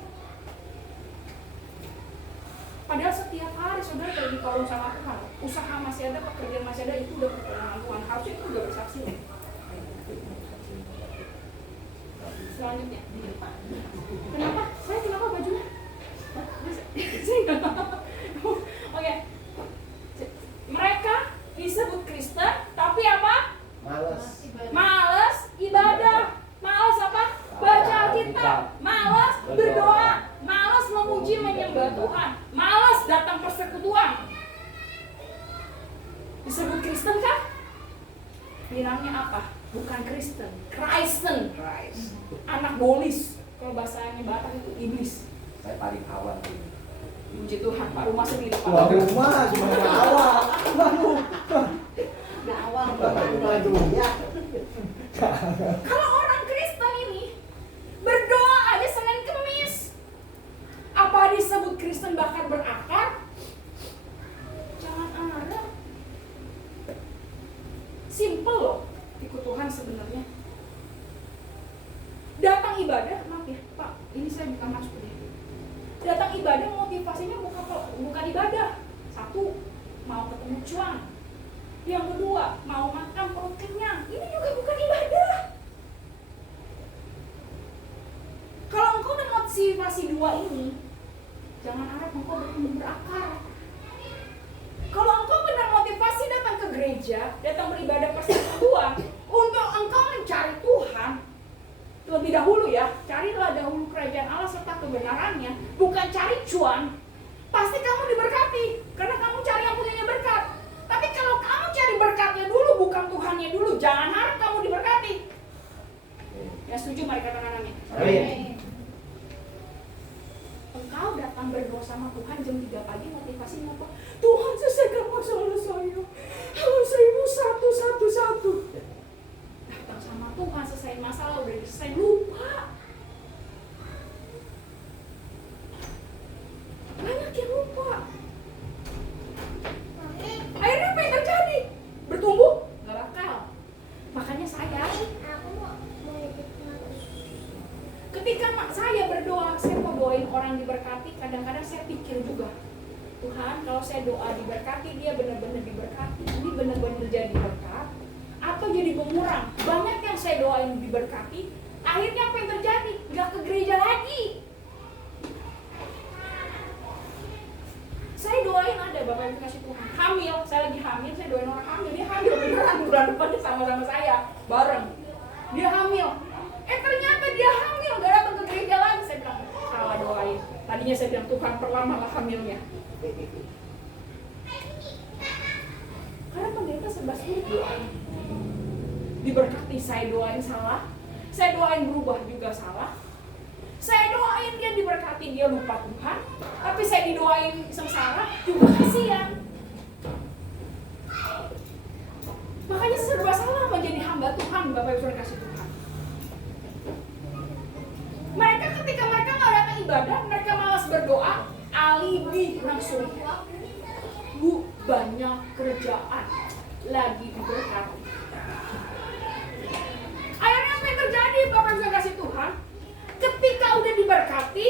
Padahal setiap hari saudara lagi tolong sama Tuhan. Usaha masih ada, pekerjaan masih ada, itu udah pertolongan Tuhan. Harusnya itu udah bersaksi. Selanjutnya, kenapa? Saya kenapa bajunya? Oke. Mereka disebut Kristen, tapi apa? Malas ibadah. Malas apa? Baca Alkitab. Malas berdoa. Malas memuji menyembah Tuhan. Malas datang persekutuan. Disebut Kristen kan? Bilangnya apa? Bukan Kristen, Kristen. Anak bolis. Kalau bahasanya Batak itu iblis. Saya paling awal. Puji Tuhan, Pak Rumah sendiri Pak. Wah, rumah cuma awal. Waduh. Ya. Kalau orang Kristen ini berdoa aja Senin Kemis, apa disebut Kristen bakal berakar? Jangan harap. Simple loh, ikut Tuhan sebenarnya. Datang ibadah, maaf ya Pak, ini saya bukan masuk deh. Datang ibadah motivasinya bukan ibadah. Satu, mau ketemu cuan. Yang kedua, mau makan perut kenyang. Ini juga bukan ibadah. Kalau engkau udah motivasi dua ini, jangan harap engkau bertumbuh berakar. Kalau engkau benar motivasi datang ke gereja, datang beribadah persekutuan, untuk engkau mencari Tuhan, lebih dahulu ya, carilah dahulu kerajaan Allah serta kebenarannya, bukan cari cuan. Pasti kamu diberkati, karena kamu cari yang punya berkat. Tapi kalau kamu cari berkatnya dulu, bukan Tuhannya dulu, jangan harap kamu diberkati. Ya setuju, mari katakan amin. Amin. Engkau datang berdoa sama Tuhan jam 3 pagi, motivasinya apa? Tuhan selesaikan masalah saya. Halo seribu satu. Datang sama Tuhan, selesai masalah, udah selesai, lupa. Banyak yang lupa. Akhirnya apa yang terjadi? Bertumbuh? Gak bakal. Makanya saya ketika saya berdoa, saya mau doain orang diberkati, kadang-kadang saya pikir juga, Tuhan, kalau saya doa diberkati, dia benar-benar diberkati, ini benar-benar jadi berkat atau jadi pengurang? Banyak yang saya doain diberkati, akhirnya apa yang terjadi? Gak ke gereja lagi. Saya doain ada Bapak yang kasih Tuhan hamil, saya lagi hamil, saya doain orang hamil, dia hamil beneran, bulan depan dia sama-sama saya bareng, dia hamil. Ternyata dia hamil, gak datang ke gereja lagi. Saya bilang, salah doain. Tadinya saya bilang, Tuhan perlamalah hamilnya. Karena pendeta serba sulit doain. Diberkati, saya doain salah. Saya doain berubah juga salah. Saya doain dia diberkati, dia lupa Tuhan. Tapi saya didoain sengsara, juga kasihan. Makanya serba salah menjadi hamba Tuhan, Bapak Ibu Saudara kasih Tuhan. Mereka ketika mereka nggak datang ibadah, mereka malas berdoa, alibi langsung. Bu, banyak kerjaan, lagi diberkati. Akhirnya apa yang terjadi, Bapak Ibu kasih Tuhan? Ketika udah diberkati,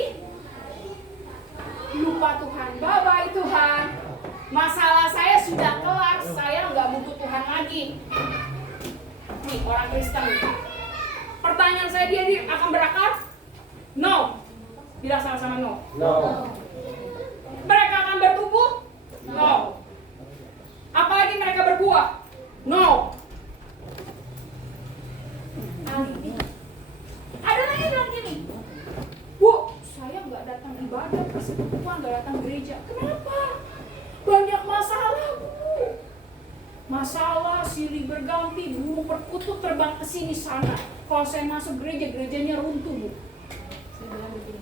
lupa Tuhan. Bye-bye Tuhan, masalah saya sudah kelar, saya nggak butuh Tuhan lagi. Nih orang Kristen. Pertanyaan saya, dia akan berakar? No. Bilang sama-sama no. No. Mereka akan bertumbuh? No. Apalagi mereka berbuah? No. Ada lagi bilang gini, Bu, saya nggak datang ibadah, persekutuan, nggak datang gereja. Kenapa? Banyak masalah, Bu. Masalah, silih berganti, burung perkutut terbang ke sini sana. Kalau saya masuk gereja, gerejanya runtuh, Bu. Saya bilang begini,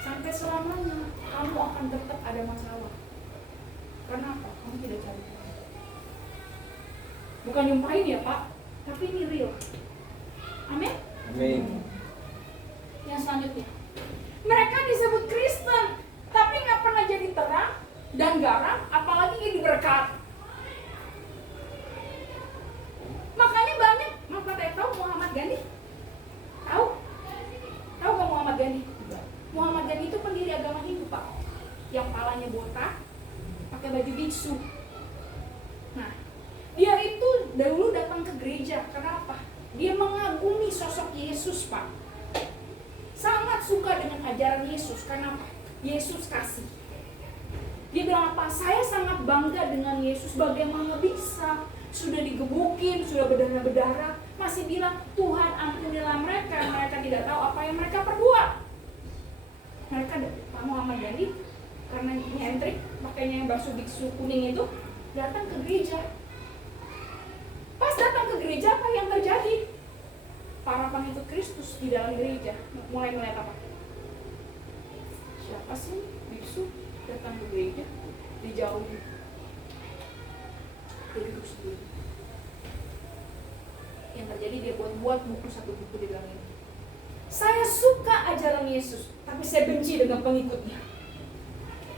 sampai selamanya kamu akan tetap ada masalah. Kenapa? Kamu tidak cari Tuhan. Bukan nyumpahin ya Pak, tapi ini real. Amin. Amin. Yang selanjutnya, mereka disebut Kristen, tapi nggak pernah jadi terang dan garam, apalagi jadi berkat. Makanya banyak, Mas Pateh tahu Muhammad Ghani? Tahu? Tahu nggak Muhammad Ghani? Muhammad Ghani itu pendiri agama Hindu Pak, yang palanya botak, pakai baju biksu. Nah, dia itu dahulu datang ke gereja. Kenapa? Dia mengagumi sosok Yesus Pak. Sangat suka dengan ajaran Yesus. Kenapa? Yesus kasih. Dia bilang apa? Saya sangat bangga dengan Yesus. Bagaimana bisa? Sudah digebukin, sudah berdarah-berdarah, masih bilang Tuhan ampunilah mereka. Mereka tidak tahu apa yang mereka perbuat. Mereka Pak Muhammad Ghani karena nyentrik, makanya yang basuh biksu kuning itu datang ke gereja. Pas datang ke gereja, apa yang terjadi? Para pengikut Kristus di dalam gereja mulai melihat apa? Siapa sih biksu datang ke gereja? Dijauhi. Dia duduk sendiri. Yang terjadi dia buat buku, satu buku di dalam ini. Saya suka ajaran Yesus, tapi saya benci dengan pengikutnya.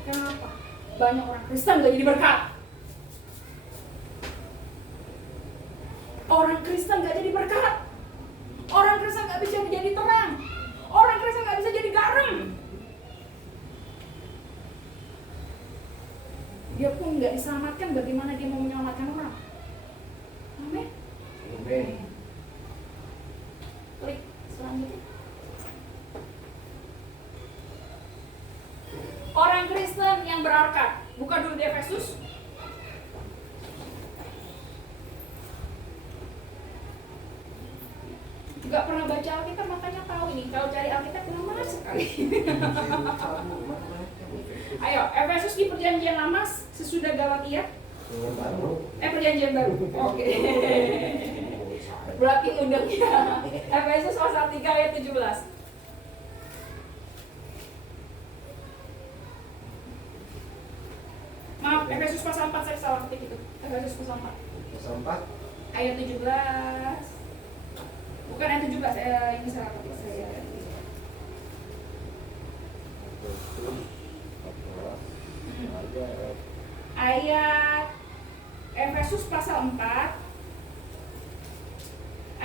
Kenapa? Banyak orang Kristen gak jadi berkat. Orang Kristen gak jadi berkat. Orang Kristen gak bisa jadi terang. Orang Kristen gak bisa jadi garam. Dia pun gak diselamatkan, bagaimana dia mau menyelamatkan orang? Amin. Amin. Klik selanjutnya. Orang Kristen yang berharkat. Buka dulu di Efesus. Gak pernah baca Alkitab, makanya tahu ini. Kalau cari Alkitab lama sekali. Ayo, Efesus di perjanjian lama sesudah Galatia. Perjanjian baru. Oke. Berarti undangnya. Efesus pasal 3 ayat 17. Maaf, Efesus pasal 4 saya salah ketik itu. Efesus pasal 4. Pasal 4 Ayat 17. Bukan ayat 17, ini salah ketik saya. Ayat Efesus pasal 4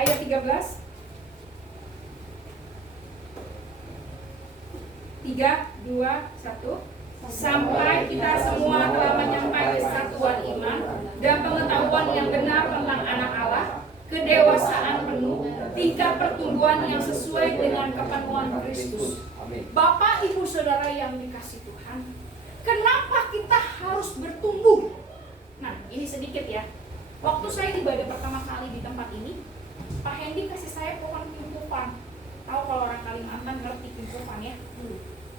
ayat 13. 3, 2, 1. Sampai kita semua telah menyampai kesatuan iman dan pengetahuan yang benar tentang anak Allah, kedewasaan penuh, tingkat pertumbuhan yang sesuai dengan kepenuhan Kristus. Bapak, Ibu, Saudara yang dikasihi Tuhan, kenapa kita harus bertumbuh? Nah, ini sedikit ya. Waktu saya ibadah pertama kali di tempat ini, Pak Hendy kasih saya pohon kimpupan. Tahu kalau orang Kalimantan ngerti kimpupan ya?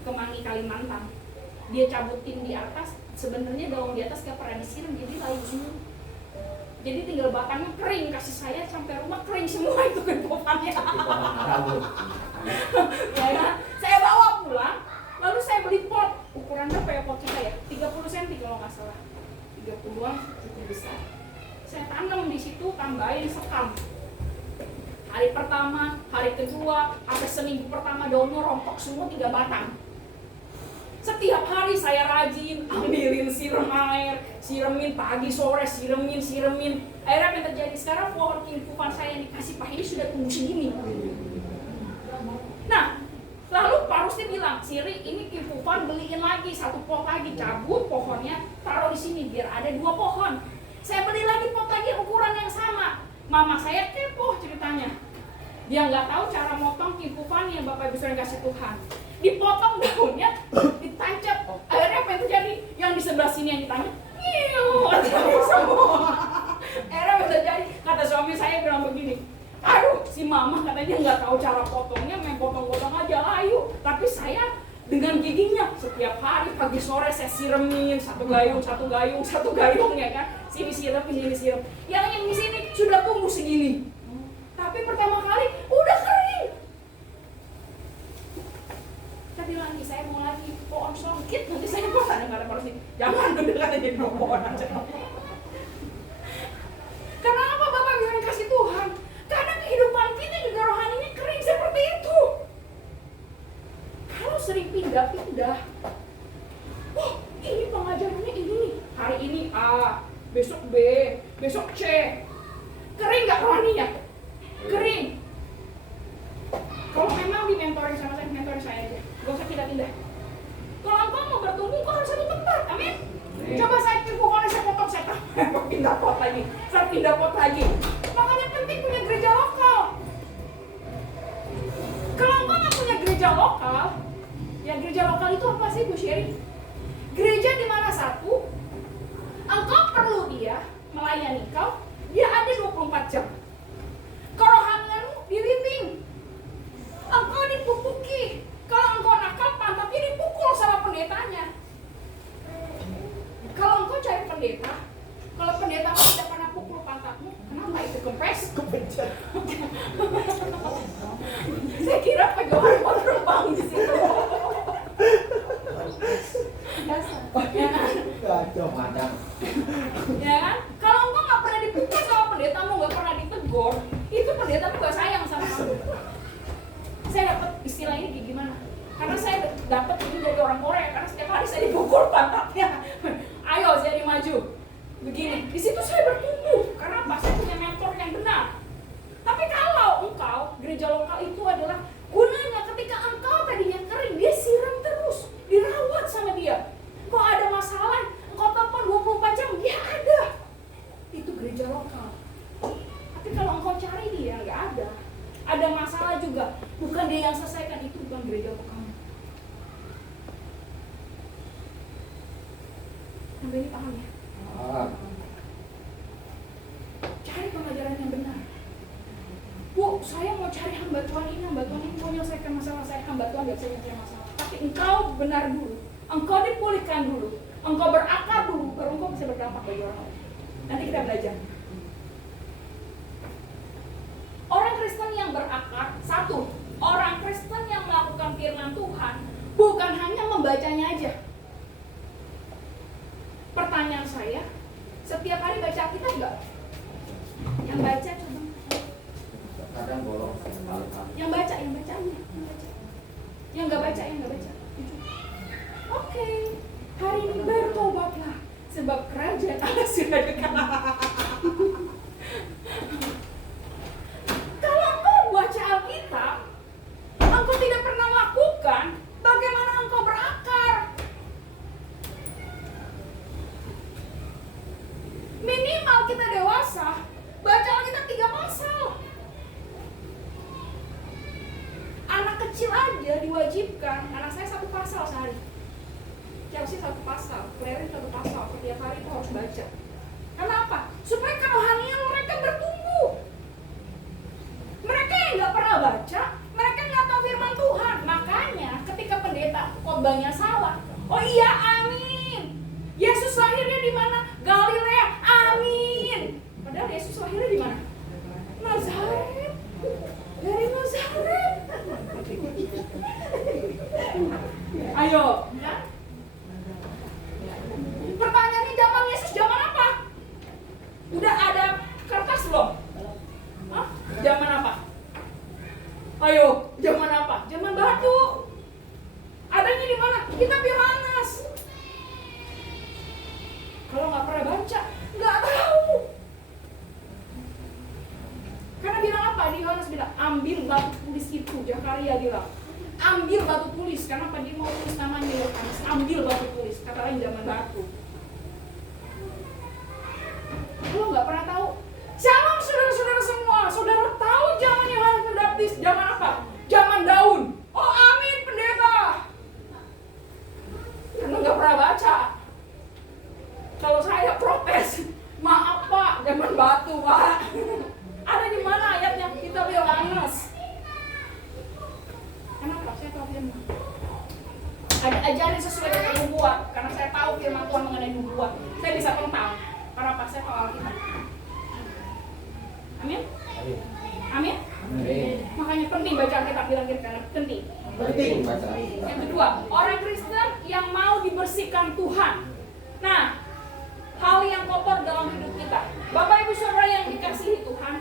Kemangi Kalimantan. Dia cabutin di atas, sebenarnya daun di atas gak pernah disiram, jadi layu semua. Jadi tinggal batangnya kering, kasih saya sampai rumah kering semua itu kimpupannya. Ya, saya bawa pulang, lalu saya beli pot. Ukuran berapa ya pot kita ya? 30 cm kalau nggak salah. 30-an cukup besar. Saya tanam di situ, tambahin sekam. Hari pertama, hari kedua, sampai seminggu pertama daunnya rontok semua 3 batang. Setiap hari saya rajin, ambilin siram air, siramin pagi sore, siramin. Akhirnya apa yang terjadi? Sekarang pohon kimpupan saya yang dikasih Pak ini sudah tumbuh segini. Nah, lalu Pak Rusdi bilang, Siri ini kimpupan beliin lagi, 1 pot lagi, cabut pohonnya, taruh di sini biar ada 2 pohon. Saya beli lagi pot lagi ukuran yang sama. Mama saya kepo ceritanya. Dia nggak tahu cara motong kimpupannya, Bapak Ibu Saudara kasih Tuhan. dipotong daunnya, ditancap. Akhirnya apa yang terjadi? Yang di sebelah sini yang ditancap, semua. Akhirnya apa yang terjadi? Kata suami saya bilang begini, aduh si mama katanya nggak tahu cara potongnya, main potong-potong aja layu. Tapi saya dengan giginya setiap hari pagi sore saya siremin satu gayung ya kan. Sini siram, sini siram. Yang di sini sudah tumbuh segini. Tapi pertama kali udah kering. Saya bilang lagi, saya mau lagi pohon songkit, nanti saya mau kadang-kadang harus nih. Jangan beneran jadi pohon aja. Kenapa Bapak bilang kasih Tuhan? Karena kehidupan kita juga rohaninya kering seperti itu. Kalau sering pindah-pindah, oh ini pengajarannya ini nih, hari ini A, besok B, besok C, kering nggak rohaninya? Kering. Kalau memang di mentoring sama saya, mentoring saya aja, gak usah pindah-pindah. Kalau engkau mau bertumbuh, engkau harus satu tempat, amin. Coba saya bukannya saya potong, saya pindah pot lagi, saya pindah pot lagi. Makanya penting punya gereja lokal. Kalau engkau nggak punya gereja lokal, ya gereja lokal itu apa sih Bu Sherry? Gereja di mana satu, engkau perlu dia melayani kau, dia ada 24 jam. Kerohanianmu dibimbing, engkau dipupuki. Kalau engkau nakal, pantatnya dipukul sama pendetanya. Kalau engkau cari pendeta, kalau pendeta tidak pernah pukul pantatmu, kenapa itu kempes? Saya kira pejuang mau terbang di situ. Kacau madang. Ya kan? Kalau engkau nggak pernah dipukul sama pendetamu, nggak pernah ditegur, itu pendetamu nggak sayang sama kamu. Saya dapat istilah ini kayak gimana? Karena saya dapat ini dari orang Korea, karena setiap hari saya dipukul pantatnya. Ayo jadi maju. Begini, di situ saya bertumbuh. Karena apa? Saya punya mentor yang benar. Tapi kalau engkau, gereja lokal itu adalah gunanya ketika engkau tadinya kering, dia siram terus, dirawat sama dia. Kok ada masalah, engkau telepon 24 jam, dia ada. Itu gereja lokal. Tapi kalau engkau cari dia, nggak ada. Ada masalah juga, bukan dia yang selesaikan, itu bukan gereja lokal. Sampai ini paham ya? Cari pengajaran yang benar. Bu, saya mau cari hamba Tuhan ini mau menyelesaikan masalah saya, hamba Tuhan gak bisa menyelesaikan masalah. Tapi engkau benar dulu, engkau dipulihkan dulu, engkau berakar dulu, baru engkau bisa berdampak bagi orang lain. Nanti kita belajar. Orang Kristen yang berakar, satu, orang Kristen yang melakukan firman Tuhan bukan hanya membacanya aja. Pertanyaan saya, setiap hari baca Alkitab enggak? Yang baca coba. Kadang bolong. Yang baca. Yang enggak baca. Oke. Hari ini bertobatlah, sebab kerajaan Allah sudah dekat. Kalau engkau baca Alkitab, engkau tidak pernah lakukan, bagaimana engkau berakar? Minimal kita dewasa, baca Alkitab 3 pasal. Anak kecil aja diwajibkan, anak saya 1 pasal sehari. Chelsea 1 pasal, Claire 1 pasal, setiap hari itu harus baca. Kenapa? Supaya kerohanian mereka bertumbuh. Mereka yang nggak pernah baca, mereka nggak tahu firman Tuhan. Makanya ketika pendeta khotbahnya salah, oh iya amin. Yesus lahirnya di mana? Galilea, amin. Padahal Yesus lahirnya di mana? Nazaret. Dari Nazaret. Ayo, ya. Pertanyaannya zaman Yesus zaman apa? Udah ada kertas belum? Hah? Zaman apa? Ayo, zaman apa? Zaman batu. Adanya di mana? Kitab Yohanes. Kalau nggak pernah baca, nggak tahu. Karena bilang apa? Di Yohanes bilang, ambil batu tulis itu. Zakaria bilang, ambil batu tulis. Karena apa? Dia mau tulis namanya Yohanes. Ambil batu tulis. Kata lain zaman batu. Lo nggak pernah tahu? Shalom saudara-saudara semua. Saudara tahu zaman Yohanes Pembaptis zaman apa? Zaman daun. Oh amin pendeta. tahu firman. Ada ajaran sesuai dengan nubuat, karena saya tahu firman Tuhan mengenai nubuat. Saya bisa tentang, karena apa? Saya tahu Alkitab. Amin? Amin? Makanya penting baca Alkitab, bilang kita penting. Penting baca. Yang kedua, orang Kristen yang mau dibersihkan Tuhan. Nah, hal yang kotor dalam hidup kita. Bapak Ibu Saudara yang dikasihi Tuhan,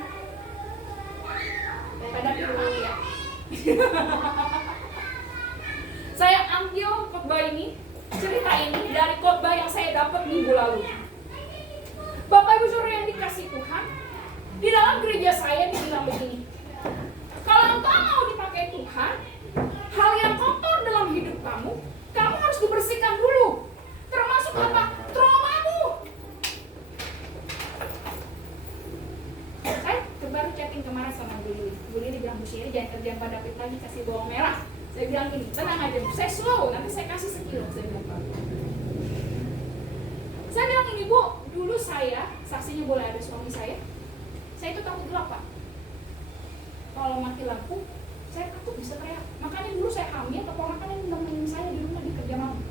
pada firman ya. Saya ambil khotbah ini, cerita ini dari khotbah yang saya dapat minggu lalu. Bapak Ibu Saudara yang dikasihi Tuhan, di dalam gereja saya dibilang begini. Kalau engkau mau dipakai Tuhan, hal yang kotor dalam hidup kamu, kamu harus dibersihkan dulu. Termasuk apa? Traumamu. Saya baru chatting kemarin sama Bu Lili. Bu Lili bilang, Bu Syiri jangan kerjaan pada David lagi, kasih bawang merah. Saya bilang gini, tenang aja, saya slow, nanti saya kasih sekilo. Saya bilang, saya bilang ini Bu, dulu saya, saksinya boleh ada suami saya itu takut gelap Pak. Kalau mati lampu, saya takut bisa teriak. Makanya dulu saya hamil, keponakan yang nemenin saya di rumah di kerja malam.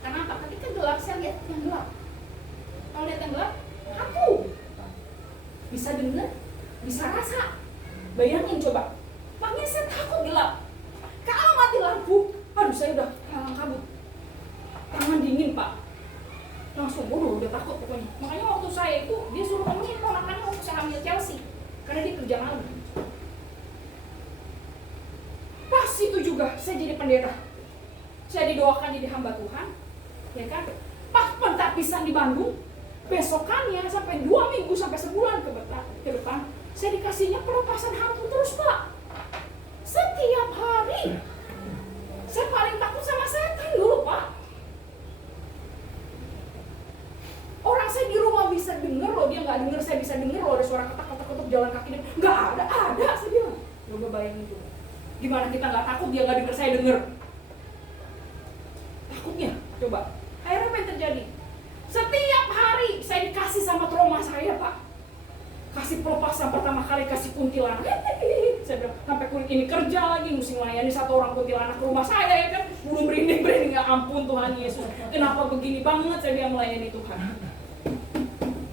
Karena apa? Ketika gelap, saya lihat yang gelap. Kalau lihat yang gelap, aku bisa dengar, bisa rasa. Bayangin coba. Makanya saya takut gelap. Kalau mati lampu, aduh saya udah kalang kabut. Tangan dingin Pak. Langsung udah takut pokoknya. Makanya waktu saya itu dia suruh nemenin ponakannya waktu saya hamil Chelsea. Karena dia kerja malam. Pas itu juga saya jadi pendeta. Saya didoakan jadi hamba Tuhan, ya kan? Pas pentapisan di Bandung, besokannya sampai 2 minggu sampai sebulan ke depan, saya dikasihnya pelepasan hantu terus Pak. Setiap hari. Saya paling takut sama setan dulu Pak. Orang saya di rumah bisa denger loh, dia nggak denger, saya bisa denger loh ada suara ketak-ketak jalan kaki dia. Nggak ada, saya bilang. Coba bayangin itu. Gimana kita nggak takut dia nggak denger, saya denger. Takutnya, coba. Akhirnya apa yang terjadi? Setiap hari saya dikasih sama trauma saya Pak. Kasih pelepasan pertama kali, kasih kuntilanak. Saya bilang, sampai kulit ini kerja lagi, mesti melayani satu orang kuntilanak ke rumah saya ya kan. Belum berinding, ya ampun Tuhan Yesus. Kenapa begini banget saya bilang melayani Tuhan.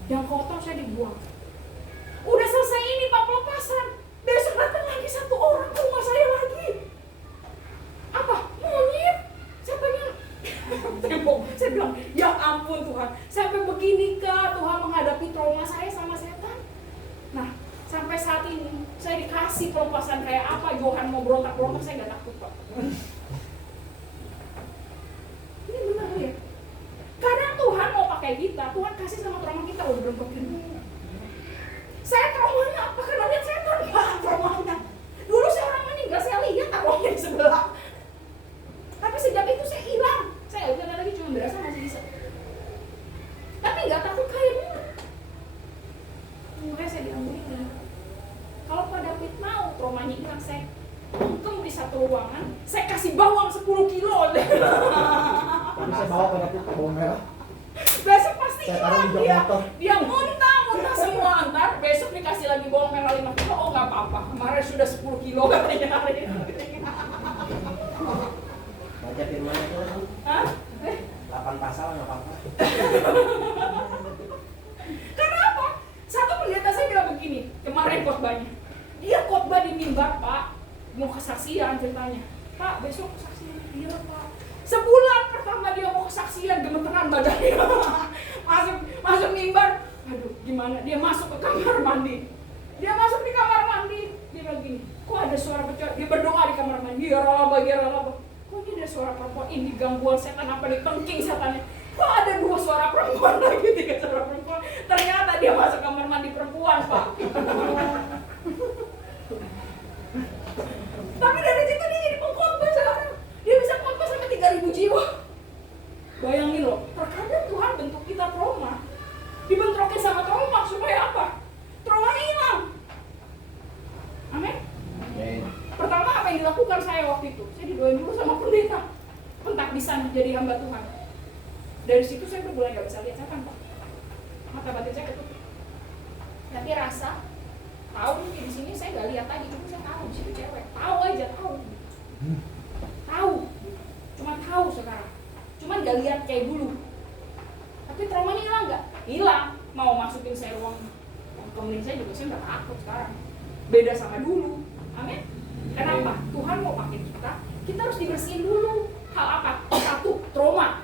Yang kotor saya dibuang. Udah selesai ini Pak pelepasan. Besok datang lagi satu orang ke rumah saya lagi. Apa? Monyet. Saya pengen tembok. Saya bilang, ya ampun Tuhan. Sampai beginikah Tuhan menghadapi trauma saya sama setan? Nah, sampai saat ini saya dikasih pelepasan kayak apa. Johan mau berontak-berontak saya nggak takut Pak. Ini benar ya. Kadang Tuhan mau pakai kita, Tuhan kasih sama trauma kita udah berontakin. Saya traumanya apa? Karena lihat setan Pak traumanya. Dulu saya orang meninggal, saya lihat arwahnya di sebelah. Tapi sejak itu saya hilang. Saya udah lagi cuma berasa masih bisa. Tapi nggak takut kayak dulu. Makanya saya bilang begini, kalau Pak David mau traumanya hilang, saya untung di satu ruangan, saya kasih bawang 10 kilo. Tapi saya bawa pada bawang merah. Besok pasti Saya taruh di hilang jok motor. dia muntah semua. Ntar besok dikasih lagi bawang merah 5 kilo, oh nggak apa-apa. Kemarin sudah 10 kilo katanya hari ini. Baca firman itu kan. Hah? 8 pasal nggak apa-apa. Karena apa? Satu pendeta saya bilang begini, kemarin khotbahnya. Dia khotbah di mimbar Pak, mau kesaksian ceritanya. Pak, besok kesaksian dia Pak. Sebulan pertama dia mau kesaksian, gemeteran badannya. masuk mimbar. Aduh, gimana? Dia masuk ke kamar mandi. Dia masuk di kamar mandi. Dia bilang gini, kok ada suara pecah? Dia berdoa di kamar mandi. Ya Raba. Kok ini ada suara perempuan? Ini gangguan setan apa dikengking setannya? Kok ada 2 suara perempuan lagi, 3 suara perempuan? Ternyata dia masuk kamar mandi perempuan Pak. Tapi dari situ dia jadi pengkhotbah sekarang. Dia bisa khotbah sampai 3.000 jiwa. Bayangin loh, terkadang Tuhan bentuk kita trauma. Dibentrokin sama trauma supaya apa? Trauma hilang. Amin. Pertama apa yang dilakukan saya waktu itu? Saya didoain dulu sama pendeta. Pentapisan jadi hamba Tuhan. Dari situ saya berbulan nggak bisa lihat setan Pak. Mata batin saya ketutup. Tapi rasa tahu nih di sini saya nggak lihat lagi, cuma saya tahu di situ cewek. Tahu aja tahu. nggak lihat kayak dulu. Tapi traumanya hilang nggak? Hilang. Mau masukin saya ruang kemudian saya juga saya udah takut sekarang. Beda sama dulu. Amin. Kenapa? Tuhan mau pakai kita harus dibersihin dulu. Hal apa? Satu, trauma.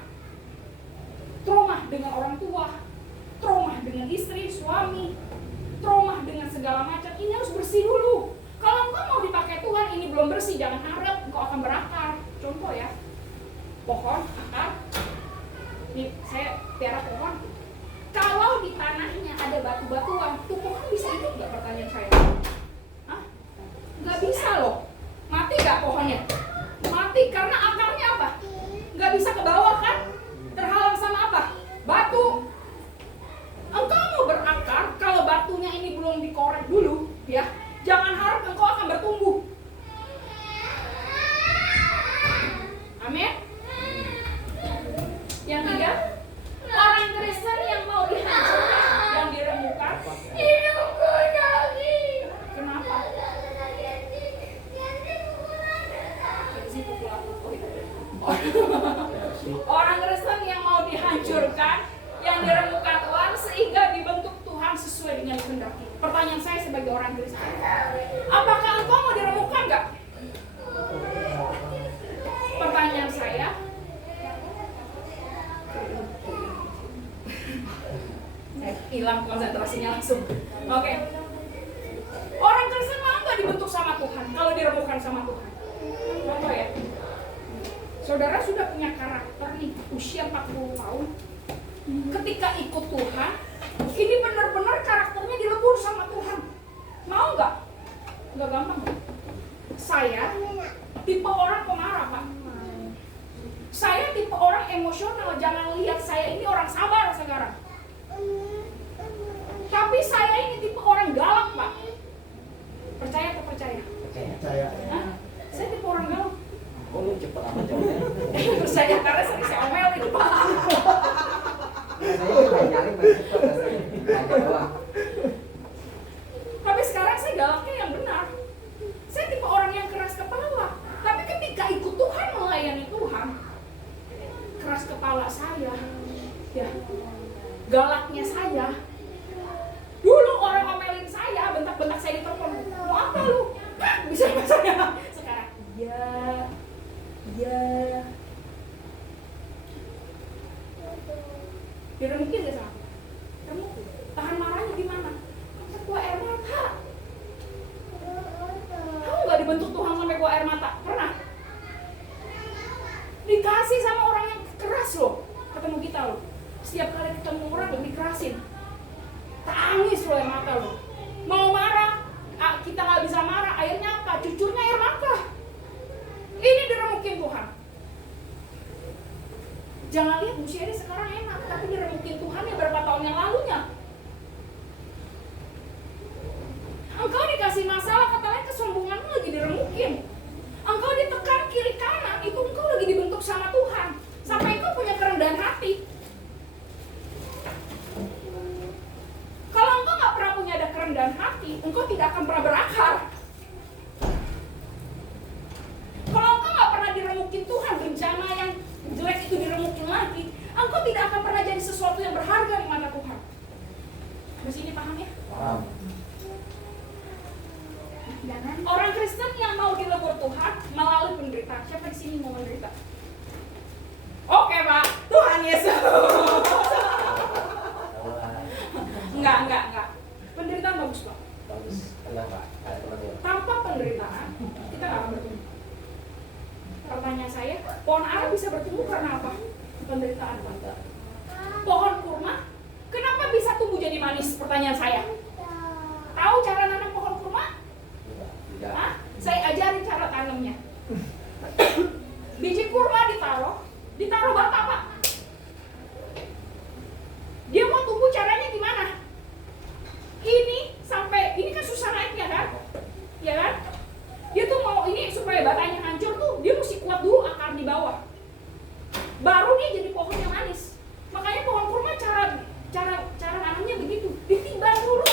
Trauma dengan orang tua, trauma dengan istri, suami, trauma dengan segala macam. Ini harus bersih dulu. Kalau engkau mau dipakai Tuhan, ini belum bersih, jangan harap engkau akan berakar. Contoh ya, pohon, akar. Nih, saya piara pohon. Kalau di tanahnya ada batu-batuan, tuh pohon bisa hidup nggak? Pertanyaan saya. Hah? Nggak bisa loh. Mati nggak pohonnya? Mati karena akarnya apa? Nggak bisa ke bawah kan? Terhalang sama apa? Batu. Engkau mau berakar, kalau batunya ini belum dikorek dulu, ya, jangan harap engkau akan bertumbuh. Amin. Yang tiga, orang Kristen yang mau dihancurkan, yang diremukkan. Kenapa? Orang Kristen yang mau dihancurkan, yang diremukkan Tuhan sehingga dibentuk Tuhan sesuai dengan kehendaknya. Pertanyaan saya sebagai orang Kristen, apakah engkau mau diremukkan nggak? Pertanyaan saya, hilang konsentrasinya langsung. Oke. Orang Kristen mau nggak dibentuk sama Tuhan kalau diremukkan sama Tuhan? Contoh ya, saudara sudah punya karakter nih, usia 40 tahun. Ketika ikut Tuhan, ini benar-benar karakternya dilebur sama Tuhan. Mau nggak? Nggak gampang. Saya tipe orang pemarah, Pak. Saya tipe orang emosional. Jangan lihat saya ini orang sabar sekarang. Tapi saya ini tipe orang galak, Pak. Percaya atau percaya? Percaya. Hah? Saya tipe orang galak. Oh, lu cepet amat jawabnya. Percaya karena sering saya omelin, Pak. Saya kayak nyaring banget cepet rasanya. Doang. Tapi sekarang saya galaknya yang benar. Saya tipe orang yang keras kepala. Tapi ketika ikut Tuhan, melayani Tuhan, keras kepala saya, ya, galaknya saya. Dulu orang ngomelin saya, bentak-bentak saya di telepon. Mau apa lu? Bisa bahasanya. Sekarang, iya. Diremukin gak sama? Remukin. Tahan marahnya gimana? Ketua air mata. Kamu gak dibentuk Tuhan sampai keluar air mata? Pernah? Dikasih sama orang yang keras loh. Ketemu kita loh. Setiap kali ketemu orang lebih kerasin. Tangis loh air mata loh. Mau marah, kita gak bisa marah. Airnya apa? Cucurnya air mata. Ini diremukin Tuhan. Jangan lihat usia dia sekarang enak, tapi diremukin Tuhan yang berapa tahun yang lalunya. Engkau dikasih masalah, katanya kesombonganmu lagi diremukin. Engkau ditekan kiri kanan, itu engkau lagi dibentuk sama Tuhan. Sampai engkau punya kerendahan hati. Kalau engkau gak pernah punya ada kerendahan hati, engkau tidak akan pernah berakar. Kalau engkau gak pernah diremukin Tuhan, bencana yang jelek itu diremukin lagi, engkau tidak akan pernah jadi sesuatu yang berharga di mata Tuhan. Di sini paham ya? Paham. Orang Kristen yang mau dilebur Tuhan melalui penderitaan. Siapa di sini mau menderita? Oke, Pak. Tuhan Yesus. Enggak. Penderitaan bagus, Pak. Bagus. Enggak, Pak. Ada teman-teman. Tanpa penderitaan, kita nggak akan bertumbuh. Pertanyaan saya, pohon ara bisa bertumbuh karena apa? Penderitaan, Pak. Pohon kurma, kenapa bisa tumbuh jadi manis? Pertanyaan saya. Tahu cara nanam pohon kurma? Tidak. Hah? Saya ajarin cara tanamnya. Biji kurma ditaruh bata, Pak. Dia mau tumbuh caranya gimana? Ini kan susah naiknya kan? Ya kan? Dia tuh mau ini supaya batanya hancur tuh, dia mesti kuat dulu akar di bawah. Baru dia jadi pohon yang manis. Makanya pohon kurma cara nanamnya begitu. Ditimbang dulu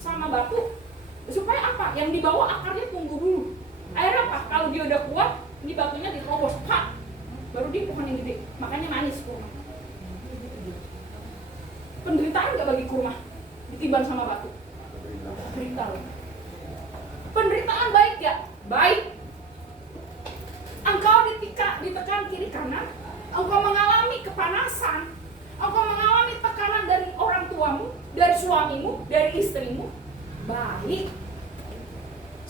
sama batu. Supaya apa? Yang di bawah akarnya tumbuh dulu. Akhirnya apa? Kalau dia udah kuat, ini batunya diterobos, pak. baru dia pohon yang gede, makanya manis kurma. Penderitaan gak bagi kurma, ditiban sama batu. Berita loh. Penderitaan baik gak? Baik. Engkau ditekan kiri kanan, engkau mengalami kepanasan, engkau mengalami tekanan dari orang tuamu, dari suamimu, dari istrimu, baik.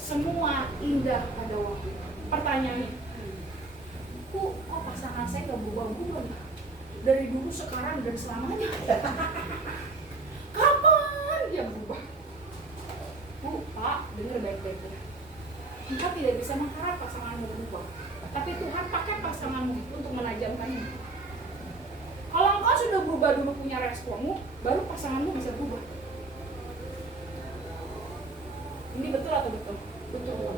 Semua indah pada waktu. Pertanyaannya, kok pasangan saya gak berubah-ubah ya? Dari dulu, sekarang, dan selamanya. Kapan dia berubah? Bu, Pak, dengar baik-baik ya. Engkau tidak bisa mengharap pasanganmu berubah, tapi Tuhan pakai pasanganmu itu untuk menajamkannya. Kalau engkau sudah berubah dulu punya responmu, baru pasanganmu bisa berubah. Ini betul atau betul? Betul.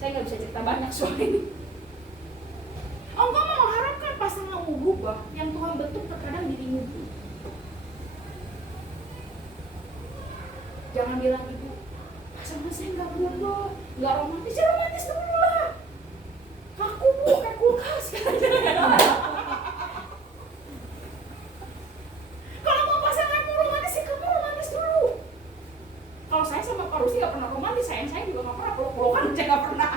Saya nggak bisa cerita banyak soal ini. Engkau mau mengharapkan pasanganmu berubah, yang Tuhan bentuk terkadang dirimu. Jangan bilang ibu, pasangan saya nggak berubah, nggak romantis. Ya romantis dulu lah. Kaku bu, kayak kulkas katanya. Kalau mau pasanganmu romantis, ya kamu romantis dulu. Kalau saya sama Pak Rusi nggak pernah romantis, saya juga nggak pernah, peluk-pelukan aja nggak pernah.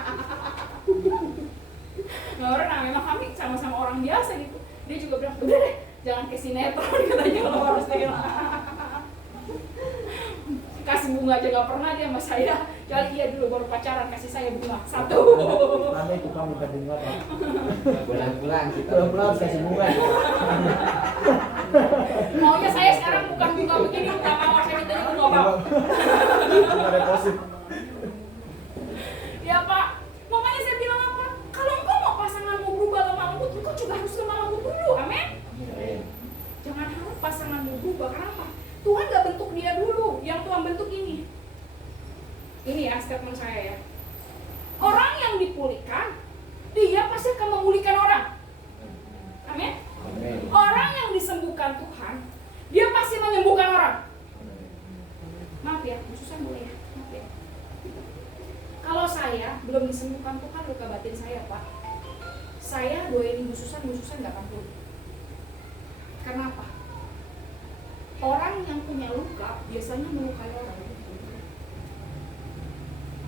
Nggak pernah, memang kami sama-sama orang biasa gitu. Dia juga bilang, udah deh, jangan ke sinetron katanya kalau harus deh. Kasih bunga aja nggak pernah dia sama saya. Kecuali dia dulu baru pacaran kasih saya bunga satu. Mana itu kamu bukan dengar? Bulan-bulan kita. Bulan-bulan kasih bunga. Maunya saya sekarang bukan bunga begini, bunga mawar, saya minta bunga bang. Bunga deposit. Ya Pak, makanya saya bilang apa? Kalau engkau mau pasanganmu berubah lemah lembut, engkau juga harus lemah lembut dulu, amin. Jangan harap pasanganmu berubah, kenapa? Tuhan gak bentuk dia dulu, yang Tuhan bentuk ini. Ini ya statement saya ya. Orang yang dipulihkan, dia pasti akan memulihkan orang. Amin. Orang yang disembuhkan Tuhan, dia pasti menyembuhkan orang. Maaf ya, susah boleh ya. Maaf ya. Kalau saya belum disembuhkan Tuhan luka batin saya, Pak, saya doain Ibu Susan gak akan pulih. Kenapa? Orang yang punya luka biasanya melukai orang.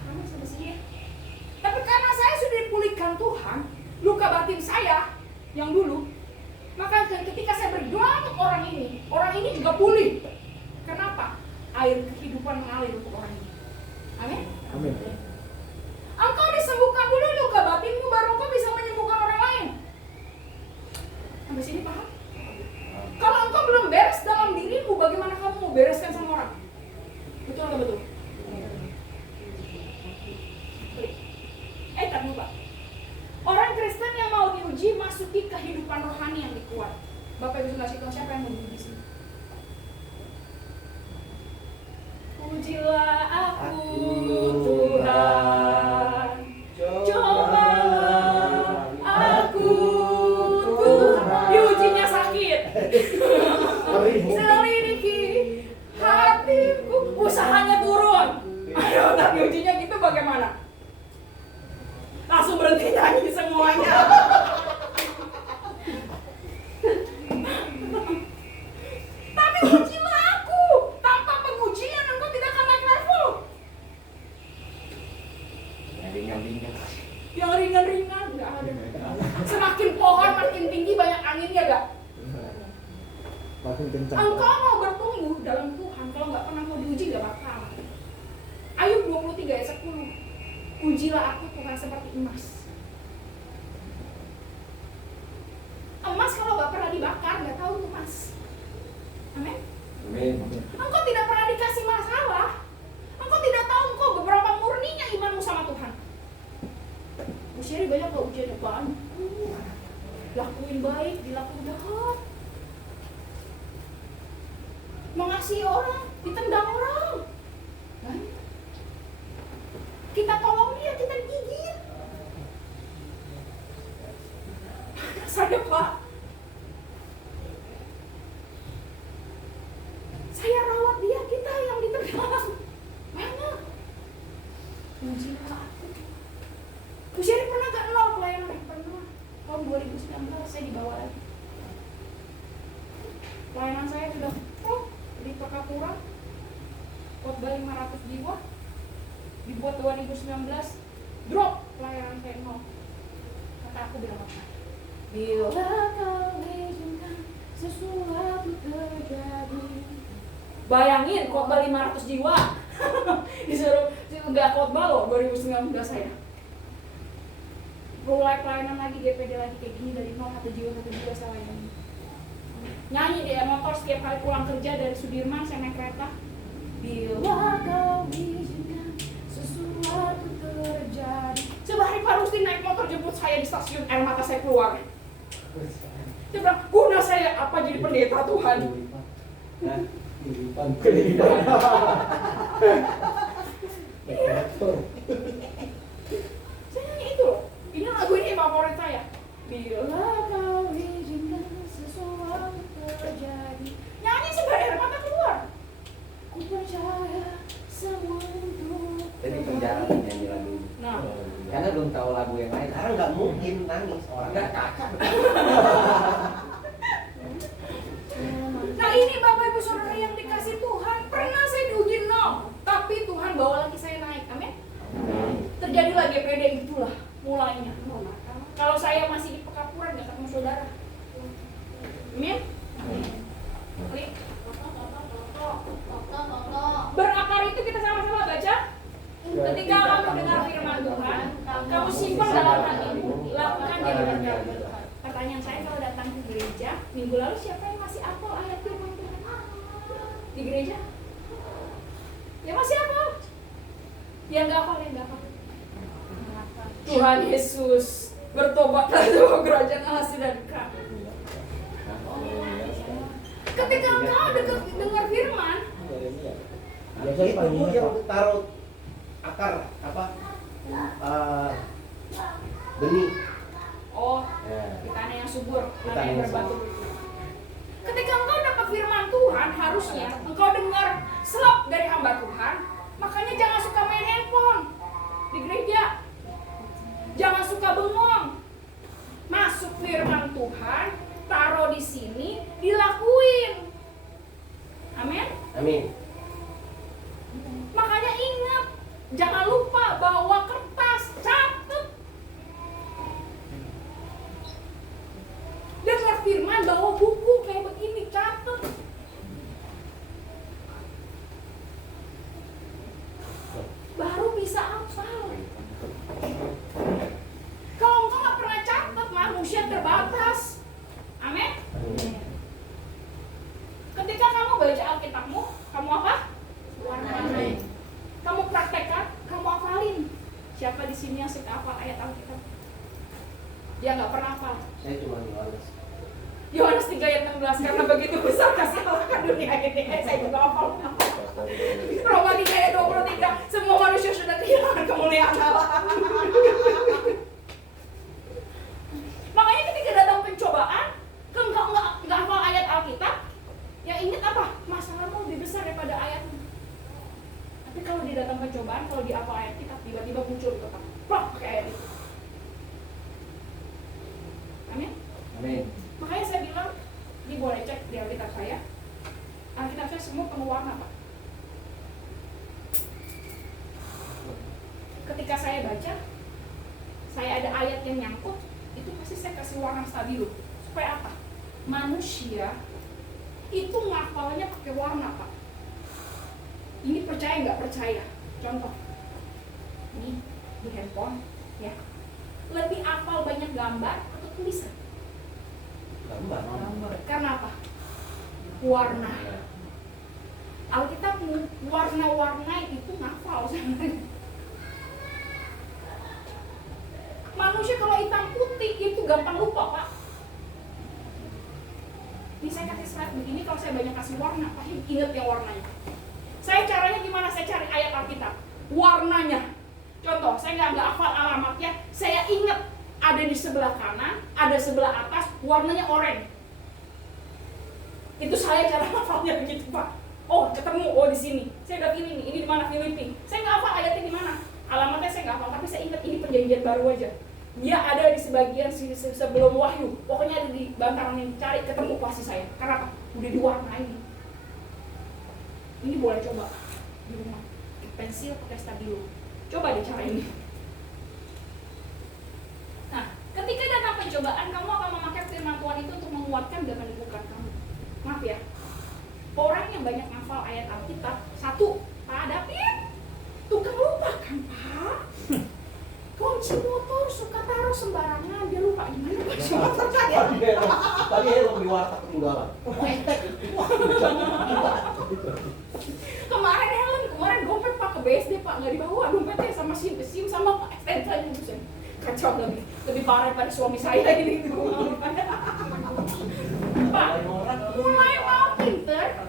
Paham sampai sini? Tapi karena saya sudah dipulihkan Tuhan, luka batin saya yang dulu, maka ketika saya berdoa untuk orang ini juga pulih. Kenapa? Air kehidupan mengalir untuk orang ini. Amin. Amin. Engkau disembuhkan dulu luka batinmu, baru engkau bisa menyembuhkan orang lain. Sampai sini paham? Kalau engkau belum beres dalam dirimu, bagaimana kamu mau bereskan sama orang? Betul atau betul? Tak lupa. Orang Kristen yang mau diuji masuki kehidupan rohani yang dikuat. Bapak Ibu kasih tahu siapa yang mau diuji sini? Ujilah aku Tuhan, cobalah aku Tuhan. Diujinya sakit. Selidiki hatiku, usahanya turun. Ayo, tak diujinya gitu bagaimana? Langsung berhenti nyanyi semuanya. Tapi ujilah aku. Tanpa pengujian engkau tidak akan naik level. Yang ringan-ringan nggak ada. Semakin pohon makin tinggi banyak anginnya gak? Makin kencang. Engkau mau bertumbuh dalam Tuhan, kalau nggak pernah mau diuji nggak bakal. Ayub 23 ayat 10. Ujilah aku Tuhan seperti emas. Emas kalau nggak pernah dibakar nggak tahu tuh emas. Amin. Amin. Engkau tidak pernah dikasih masalah. Engkau tidak tahu engkau beberapa murninya imanmu sama Tuhan. Usia banyak kok ujiannya banyak. Lakuin baik, dilakuin jahat. Mengasihi orang, ditendang orang. Banyak. Kita tolong dia, kita gigit. Saya Pak, saya rawat dia, kita yang ditendang. Banyak. Ujilah aku. Usia pernah gak nol pelayanan? Pernah. tahun 2019 saya dibawa lagi. Pelayanan saya sudah di Pekapura, khotbah 500 jiwa, dibuat 2019, drop pelayanan saya nol. Kata aku bilang apa? Bila kau izinkan sesuatu terjadi. Bayangin khotbah 500 jiwa. Disuruh nggak khotbah loh 2019 saya. Mulai pelayanan lagi, GPD lagi kayak gini dari nol, satu jiwa saya layani. Nyanyi di motor setiap kali pulang kerja dari Sudirman saya naik kereta. Bila kau izinkan sesuatu terjadi. Coba hari Pak Rusdi naik motor jemput saya di stasiun, air mata saya keluar. Dia bilang, guna saya apa jadi pendeta Tuhan? Kelipan. Saya nyanyi itu loh. Ini lagu ini favorit saya. Bila kau izinkan sesuatu terjadi. Nyanyi sampai air mata keluar. Ku percaya semua untuk Jadi penjara nyanyi lagu ini. Nah, Karena belum tahu lagu yang lain. Sekarang nggak mungkin nangis orang. Enggak kakak. nah ini Bapak Ibu Saudara yang dikasih Tuhan, pernah saya diuji nol, tapi Tuhan bawa lagi saya naik, amin. Terjadilah GPD, itulah mulainya. Kalau saya masih di Pekapura nggak ketemu saudara, amin. Berakar itu kita sama-sama baca. Ketika kamu dengar firman Tuhan, kamu simpan dalam hatimu, lakukan di dalam Tuhan. Pertanyaan saya, kalau datang ke gereja, minggu lalu siapa yang masih hafal ayat firman Tuhan? Di gereja? Ya masih hafal. Yang nggak hafal, yang nggak hafal. Tuhan Yesus, bertobatlah sebab kerajaan Allah sudah dekat. Ketika engkau dengar firman, Itu yang taruh akar apa? Benih. oh, di tanah yang subur, tanah yang berbatu. Ketika engkau dapat firman Tuhan, harusnya engkau dengar selap dari hamba Tuhan. Makanya jangan suka main handphone di gereja. Jangan suka bengong. Masuk firman Tuhan, taruh di sini, dilakuin. Amin. Amin. Makanya ingat, jangan lupa bawa kertas, catat. Dengar firman, bawa buku kayak begini, catat. Baru bisa hafal. Kalau engkau nggak pernah catat, manusia terbatas. Amin. Ketika kamu baca Alkitabmu, kamu apa? Warnai. Kamu praktekkan, kamu hafalin. Siapa di sini yang suka hafal ayat Alkitab? Dia nggak pernah hafal. Saya cuma Yohanes. Yohanes 3 ayat 16, karena begitu besar kasih Allah ke dunia ini. Saya juga hafal. Roma 3 ayat 23, semua manusia sudah kehilangan kemuliaan Allah. Makanya ketika datang pencobaan, engkau nggak hafal ayat Alkitab, ya ingat apa? Masalahmu lebih besar daripada ayatmu. Tapi kalau di datang pencobaan, kalau di hafal ayat kita, tiba-tiba muncul di otak. Plak, pakai ayat itu. Amin. Amin. Makanya saya bilang, ini boleh cek di Alkitab saya. Alkitab saya semua penuh warna, Pak. Ketika saya baca, saya ada ayat yang nyangkut, itu pasti saya kasih warna stabilo. Supaya apa? Manusia itu ngapalnya pakai warna, Pak. Ini percaya nggak percaya? Contoh, ini di handphone, ya. Lebih hafal banyak gambar atau tulisan? Gambar. Karena apa? Warna. Alkitab warna-warna itu ngafal sebenarnya. Manusia kalau hitam putih itu gampang lupa, Pak. Ini saya kasih slide begini, kalau saya banyak kasih warna, pasti ingat yang warnanya. Saya caranya gimana? Saya cari ayat Alkitab, warnanya. Contoh, saya nggak hafal alamatnya, saya ingat ada di sebelah kanan, ada sebelah atas, warnanya oranye. Itu saya cara hafalnya begitu, Pak. Oh, ketemu, oh di sini. Saya udah ini nih, ini di mana? Filipi. Saya nggak hafal ayatnya di mana, alamatnya saya nggak hafal, tapi saya ingat ini perjanjian baru aja. Dia ada di sebagian sebelum Wahyu. Pokoknya ada di bantaran yang cari ketemu pasti saya. Karena apa? Udah diwarnai. Ini boleh coba di rumah. Pensil pakai stabilo. Coba deh cara ini. Nah, ketika datang pencobaan, kamu akan memakai firman Tuhan itu untuk menguatkan dan meneguhkan kamu. Maaf ya, orang yang banyak hafal ayat Alkitab, satu, Pak David, tukang lupa kan Pak? Kunci motor suka taruh sembarangan, dia lupa gimana kunci motor saya. Tadi lo di warteg ketinggalan. Kemarin dompet Pak ke BSD Pak, nggak dibawa dompetnya sama SIM sama STNK-nya buset. Kacau lebih parah pada suami saya ini. Pak, mulai mau pinter,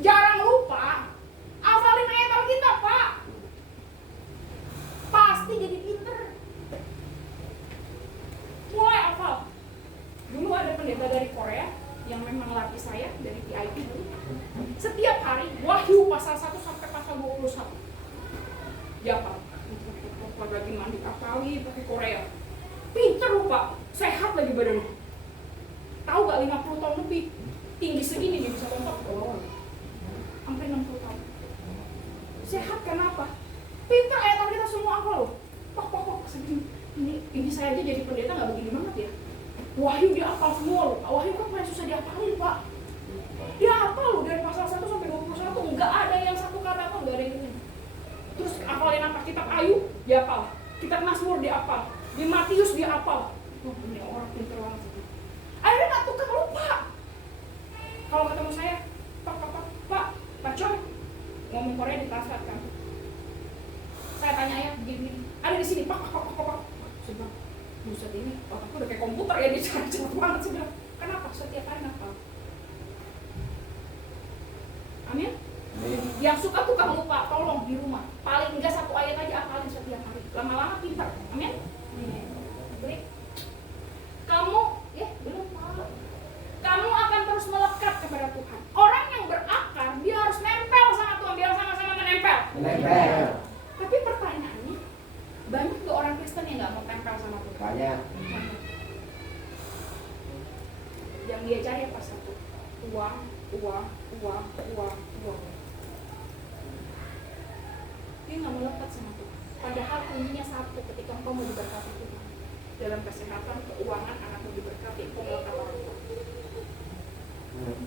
jarang lupa, hafalin ayat Alkitab Pak. Pasti jadi pinter. Mulai hafal. Dulu ada pendeta dari Korea yang memang latih saya dari PIP dulu. Setiap hari Wahyu pasal 1 sampai pasal 21. Ya Pak, lagi mandi kali pakai Korea. Pinter lupa, sehat lagi badannya. Tahu gak 50 tahun lebih, tinggi segini dia bisa lompat ke bawah. Sampai 60 tahun. Sehat kenapa? Pinter ayat kita semua apa loh? Pok segini. Ini saya aja jadi pendeta nggak begini banget ya. Wahyu dia hafal semua loh. Wahyu kan paling susah dihafalin Pak. Dia hafal loh dari pasal 1 sampai 21. Nggak ada yang satu kata pun, nggak ada yang ini. Terus hafalin apa? Kitab Ayub dia hafal. Kitab Mazmur dia hafal. Di Matius dia hafal. Oh, ini orang pinter banget. Akhirnya nggak tukang lupa. Kalau ketemu saya, Pak Coy, ngomong Korea ditranslate kan. Saya tanya ya, begini, ada di sini, Pak. Saya bilang, buset ini, otakku udah kayak komputer ya, dia cepet banget. Saya bilang, kenapa? Setiap hari hafal. Amin? Yang suka tukang lupa, tolong di rumah. Paling enggak 1 ayat aja hafalin setiap hari. Lama-lama pintar. Amin? Baik. Kamu akan terus melekat kepada Tuhan. Orang yang berakar, dia harus nempel sama Tuhan. Biar sama-sama menempel. Tapi pertanyaannya, banyak tuh orang Kristen yang nggak mau tempel sama Tuhan. Banyak. Yang dia cari apa satu? Uang. Dia nggak melekat sama Tuhan. Padahal kuncinya satu, ketika engkau mau diberkati Tuhan. Dalam kesehatan, keuangan, anakmu diberkati, engkau melekat orang tua.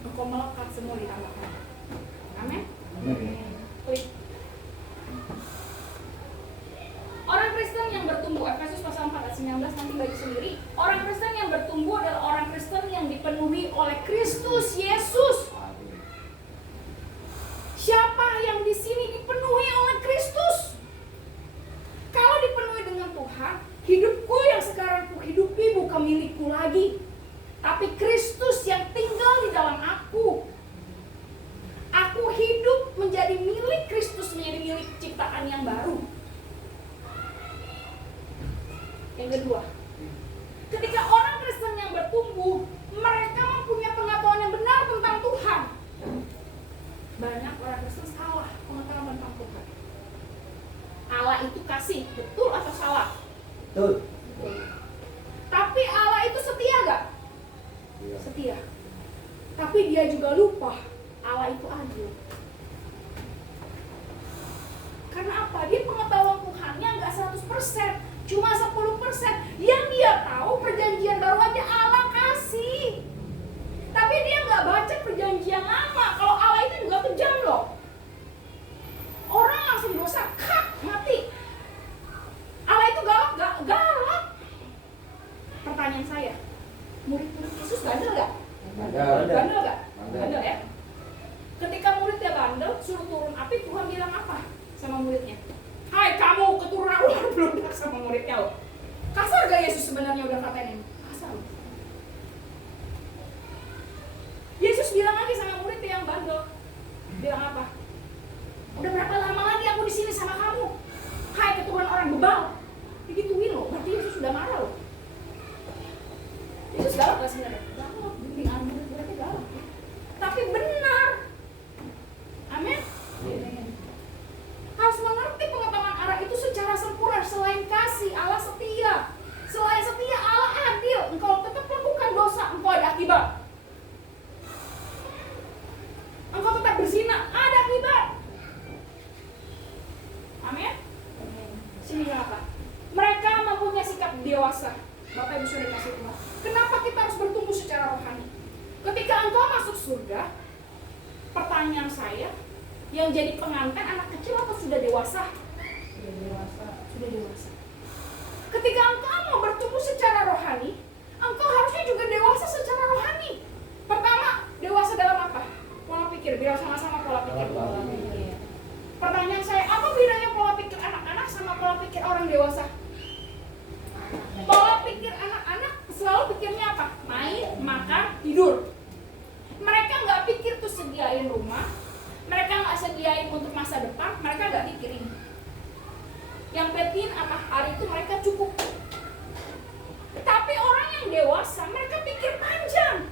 Engkau melekat, semua ditambahkan. Amin? Klik. Orang Kristen yang bertumbuh, Efesus pasal 4 ayat 19 nanti bagi sendiri. Orang Kristen yang bertumbuh adalah orang Kristen yang dipenuhi oleh Kristus Yesus. Siapa yang di sini dipenuhi oleh Kristus? Kalau dipenuhi dengan Tuhan, hidupku yang sekarang kuhidupi bukan milikku lagi, tapi Kristus yang tinggal di dalam aku. Aku hidup menjadi milik Kristus, menjadi milik ciptaan yang baru. Yang kedua, ketika orang Kristen yang bertumbuh, mereka mempunyai pengetahuan yang benar tentang Tuhan. Banyak orang Kristen salah pengetahuan tentang Tuhan. Allah itu kasih, betul atau salah? Betul. Tapi Allah itu setia gak? Iya. Setia. Tapi dia juga lupa Allah itu adil. Karena apa? Dia pengetahuan Tuhannya gak 100%, cuma 10%. Yang dia tahu perjanjian baru aja Allah kasih. Tapi dia gak baca perjanjian lama. Kalau Allah itu juga kejam loh. Orang langsung dosa, mati. Allah itu galak. Pertanyaan saya, murid-murid Yesus bandel gak? Bandel gak? Bandel ya? Ketika muridnya bandel, suruh turun api, Tuhan bilang apa sama muridnya? Hai kamu keturunan ular beludak, sama muridnya loh. Kasar gak Yesus sebenarnya udah katain ini? Kasar. Yesus bilang lagi sama muridnya yang bandel. Bilang apa? Udah berapa lama lagi aku di sini sama kamu? Hai keturunan orang bebal. Digituin loh, berarti Yesus sudah marah loh. Yesus galak gak sebenarnya? Galak, bimbingan murid-muridnya galak. Tapi benar. Amin. Harus mengerti pengetahuan Allah itu secara sempurna. Selain kasih, Allah setia. dewasa, Bapak Ibu Saudara kasih Tuhan, kenapa kita harus bertumbuh secara rohani? Ketika engkau masuk surga, pertanyaan saya, yang jadi pengantin anak kecil atau sudah dewasa? Sudah dewasa. Sudah dewasa. Ketika engkau mau bertumbuh secara rohani, engkau harusnya juga dewasa secara rohani. Pertama, dewasa dalam apa? Pola pikir, biar sama-sama pola pikir. Pertanyaan saya, apa bedanya pola pikir anak-anak sama pola pikir orang dewasa? Pola pikir anak-anak selalu pikirnya apa? Main, makan, tidur. Mereka nggak pikir tuh sediain rumah, mereka nggak sediain untuk masa depan, mereka nggak pikirin. Yang penting apa? Hari itu mereka cukup. Tapi orang yang dewasa, mereka pikir panjang.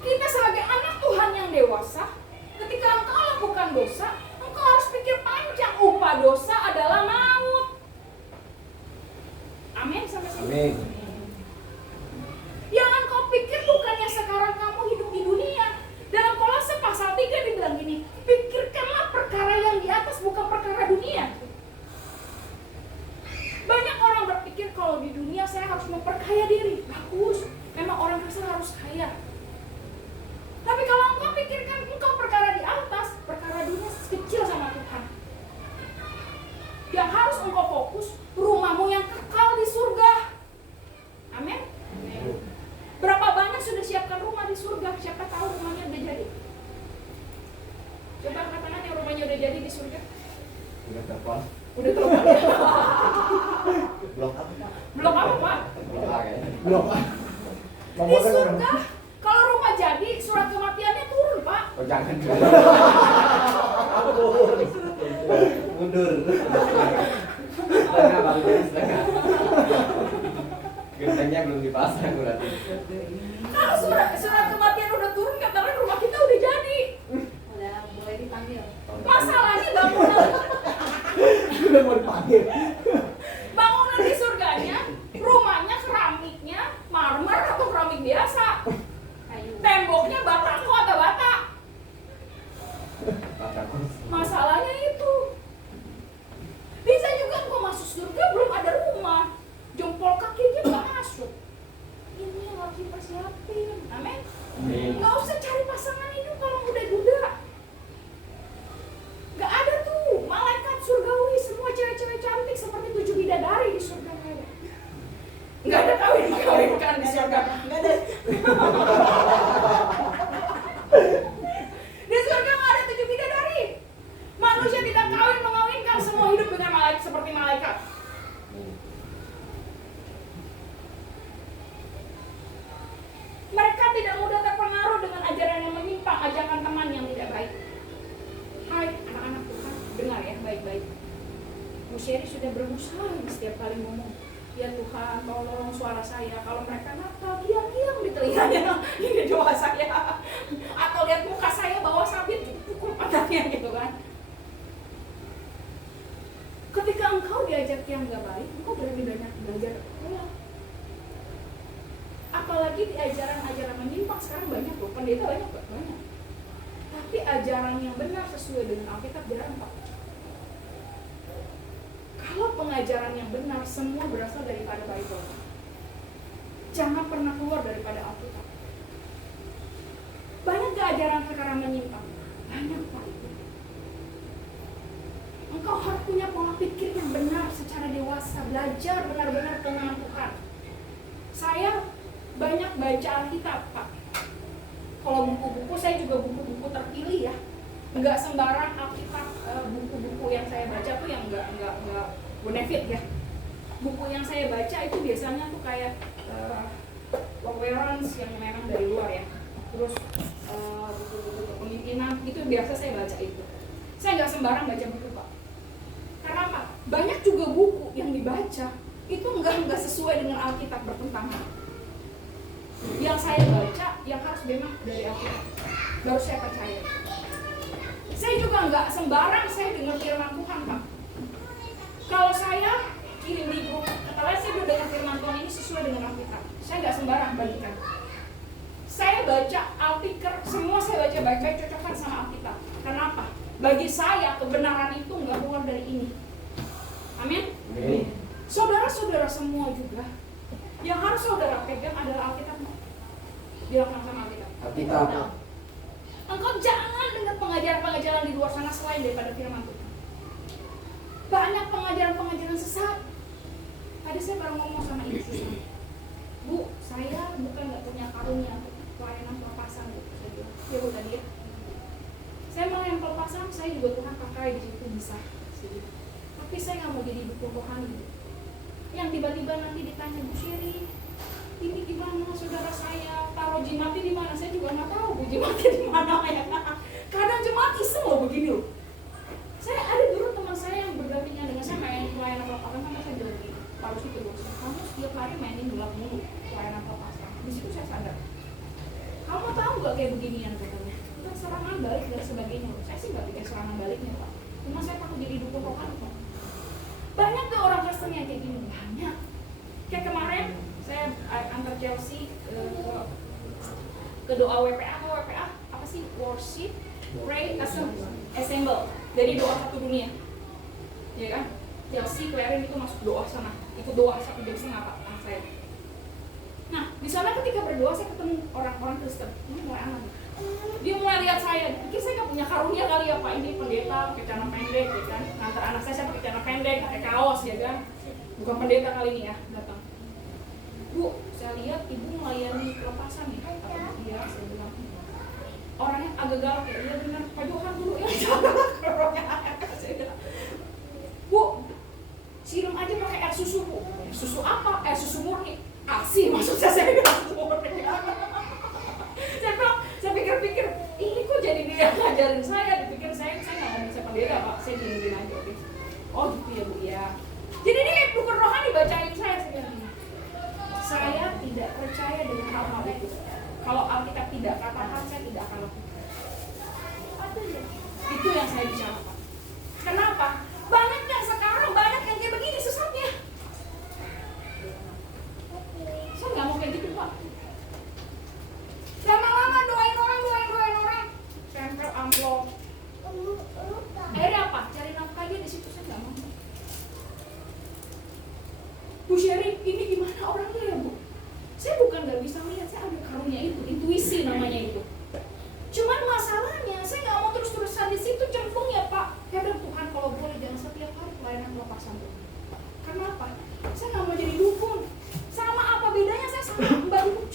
Kita sebagai anak Tuhan yang dewasa, ketika engkau lakukan dosa, engkau harus pikir panjang. Upah dosa adalah maut. Amin sampai sini. Amin. Yang engkau pikir bukannya sekarang kamu hidup di dunia. Dalam Kolose pasal 3 dibilang gini, pikirkanlah perkara yang di atas, bukan perkara dunia. Banyak orang berpikir kalau di dunia saya harus memperkaya diri. Bagus, memang orang Kristen harus kaya. Tapi kalau engkau pikirkan engkau perkara di atas, perkara dunia kecil sama Tuhan. Yang harus engkau fokus, rumahmu yang kekal di surga. Amin. Berapa banyak sudah siapkan rumah di surga? Siapa tahu rumahnya udah jadi? Coba katakan yang rumahnya udah jadi di surga. Udah telepon. Udah telepon ya? Blok apa, Pak? Belum apa, Pak? Belum pakai. Blok. Di surga, kalau rumah jadi, surat kematiannya turun, Pak. Oh jangan. Mundur. Setengah baru jadi setengah. Gentengnya belum dipasang berarti. Kalau surat kematian udah turun, katakan rumah kita udah jadi. Udah mulai dipanggil. Masalahnya bangunan Udah mau dipanggil. bangunan di surganya, rumahnya keramiknya marmer atau keramik biasa? Kayu. Temboknya batako atau bata? Masalahnya itu. Bisa juga engkau masuk surga belum ada rumah, jempol kaki aja nggak masuk. Ini yang harus dipersiapin. Amin. Nggak usah cari pasangan hidup kalau muda-muda. Nggak ada tuh malaikat surgawi semua cewek-cewek cantik seperti 7 bidadari di surga nggak ada. Nggak ada kawin-kawinkan di surga. Nggak ada. Di surga nggak ada 7 bidadari. Manusia tidak kawin mengawinkan, semua hidup dengan malaikat seperti malaikat. Mereka tidak mudah terpengaruh dengan ajaran yang menyimpang, ajakan teman yang tidak baik. Hai anak-anak Tuhan, dengar ya baik-baik. Bu Sherry sudah berusaha setiap kali ngomong, ya Tuhan tolong suara saya. Kalau mereka nakal, diam-diam di telinganya, ini doa saya. Atau lihat muka saya bawa sabit, pukul pantatnya gitu kan. Ketika engkau diajak yang gak baik, engkau berani banyak belajar ulang. Apalagi di ajaran-ajaran menyimpang sekarang banyak loh, pendeta banyak. Tapi ajaran yang benar sesuai dengan Alkitab jarang, Pak. Kalau pengajaran yang benar semua berasal daripada Bible. Jangan pernah keluar daripada Alkitab. Banyak gak ajaran sekarang menyimpang? Banyak, Pak. Engkau harus punya pola pikir yang benar secara dewasa, belajar benar-benar tentang Tuhan. Saya banyak baca Alkitab, Pak. Kalau buku-buku, saya juga buku-buku terpilih ya. Enggak sembarang Alkitab, buku-buku yang saya baca tuh yang enggak benefit ya. Buku yang saya baca itu biasanya tuh kayak Lawrence yang memang dari luar ya. Terus buku-buku kepemimpinan itu biasa saya baca itu. Saya nggak sembarang baca buku, Pak. Karena apa? Banyak juga buku yang dibaca itu enggak sesuai dengan Alkitab, bertentangan. Yang saya baca yang harus memang dari Alkitab, baru saya percaya. Saya juga enggak sembarang saya dengar firman Tuhan, Pak. Kalau saya kirim di grup, katakanlah saya udah dengar firman Tuhan ini sesuai dengan Alkitab, saya enggak sembarang bagikan. Saya baca Alkitab, semua saya baca baik-baik, cocokkan sama Alkitab. Kenapa? Bagi saya kebenaran itu enggak keluar dari ini. Amin. Amin. Saudara-saudara semua juga, yang harus saudara pegang adalah Alkitab. Bilang sama Alkitab. Alkitab. Engkau jangan dengar pengajaran-pengajaran di luar sana selain daripada firman Tuhan. Banyak pengajaran-pengajaran sesat. Tadi saya baru ngomong sama ibu sesat. Bu, saya bukan nggak punya karunia pelayanan pelepasan. Saya bilang, ya Bu tadi ya. Saya mau yang pelepasan, saya juga Tuhan pakai di situ bisa. Tapi saya nggak mau jadi dukun rohani. Yang tiba-tiba nanti ditanya, Bu Sherry, ini gimana saudara saya, taruh jimatnya di mana? Saya juga nggak tahu Bu jimatnya di mana ya. Kadang jemaat iseng loh begini loh. Saya ada dulu teman saya yang berdampingan dengan saya main pelayanan pelepasan, sama saya bilang gini, harus itu Bu, kamu setiap hari mainin gelap mulu pelayanan pelepasan. Di situ saya sadar. Kamu tahu nggak kayak beginian katanya? Itu serangan balik dan sebagainya. Saya sih nggak bikin serangan baliknya Pak. Cuma saya takut jadi dukun rohani Pak. Banyak tuh orang Kristen yang kayak gini, banyak. Kayak kemarin saya antar Chelsea ke doa WPA atau WPA apa sih, worship, pray, assemble. Jadi doa satu dunia, ya kan? Chelsea kemarin itu masuk doa sana, ikut doa 1 jam setengah Pak saya. Nah di sana ketika berdoa saya ketemu orang-orang Kristen, ini mulai aneh. Dia mulai lihat saya, pikir saya nggak punya karunia kali ya Pak, ini pendeta pakai celana pendek, ya kan? Ngantar anak saya pakai celana pendek, pakai kaos, ya kan? Bukan pendeta kali ini ya, datang. Bu, saya lihat ibu melayani pelepasan ya, kata dia, saya bilang. Orangnya agak galak ya, dia benar Pak Johan dulu ya, saya bilang. Bu, siram aja pakai air susu Bu. Air susu apa? Air susu murni. Asi maksudnya saya bilang susu murni. Saya bilang, saya pikir-pikir, ini kok jadi dia ngajarin saya, dipikir saya nggak mau bisa pendeta Pak, saya dingin aja. Oke. Oh gitu ya Bu ya. Jadi ini kayak bukan rohani bacain saya bilang. Saya tidak percaya dengan hal-hal itu. Kalau Alkitab tidak katakan, saya tidak akan lakukan. Itu yang saya bicarakan. Kenapa? Banyak yang sekarang, banyak yang kayak begini sesatnya. Saya nggak mau kayak gitu Pak. Lama-lama doain orang. Tempel amplop. Akhirnya apa? Cari nafkah aja di situ, saya nggak mau. Bu Sherry, ini gimana orangnya ya Bu? Saya bukan nggak bisa melihat, saya ada karunia itu, intuisi namanya itu. Cuman masalahnya, saya nggak mau terus-terusan di situ cemplung ya Pak. Ya bilang Tuhan kalau boleh jangan setiap hari pelayanan pelepasan Tuhan. Karena apa? Saya nggak mau jadi dukun. Sama apa bedanya saya sama Mbak Dukun?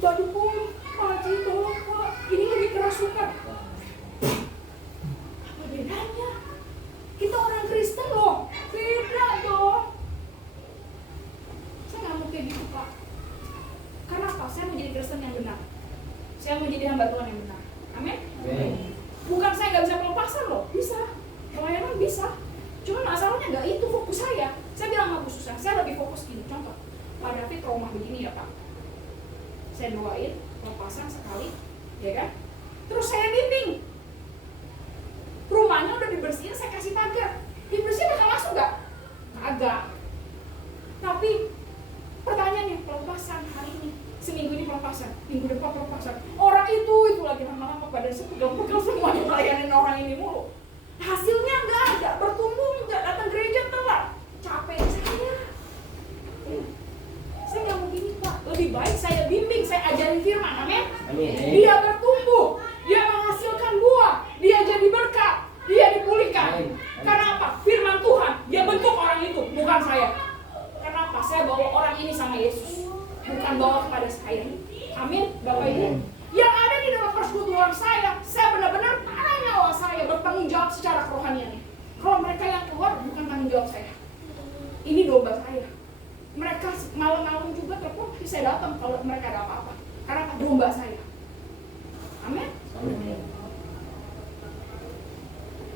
Mbak Dukun, Pak Haji, tolong Pak, ini lebih kerasukan. Apa bedanya? Kita orang Kristen loh, beda dong. Saya nggak mau kayak gitu Pak. Karena apa? Saya mau jadi Kristen yang benar. Saya mau jadi hamba Tuhan yang benar. Amin? Bukan saya nggak bisa pelepasan loh, bisa. Pelayanan bisa. Cuma masalahnya nggak itu fokus saya. Saya bilang nggak susah. Saya lebih fokus gini. Contoh, Pak David trauma begini ya Pak. Saya doain pelepasan sekali, ya kan? Terus saya bimbing. Rumahnya udah dibersihin, saya kasih pagar. Dibersihin bakal masuk nggak? Kagak. Tapi pertanyaannya, pelepasan hari ini, seminggu ini pelepasan, minggu depan pelepasan. Orang itu lagi lama-lama pada sepegel-pegel semuanya melayanin orang ini mulu. Hasilnya nggak ada, bertumbuh nggak, datang gereja telat. Capek saya. Saya nggak mau gini Pak. Lebih baik saya bimbing, saya ajarin firman, amin. Dia bertumbuh, dia menghasilkan buah, dia jadi berkat, dia dipulihkan. Karena apa? Firman Tuhan, dia bentuk orang itu, bukan saya. Kenapa? Saya bawa orang ini sama Yesus, bukan bawa kepada saya. Amin, Bapak Ibu. Yang ada di dalam persekutuan saya benar-benar tanah nyawa saya bertanggung jawab secara kerohaniannya. Kalau mereka yang keluar, bukan tanggung jawab saya. Ini domba saya. Mereka malam-malam juga telepon, saya datang kalau mereka ada apa-apa. Karena domba saya. Amin.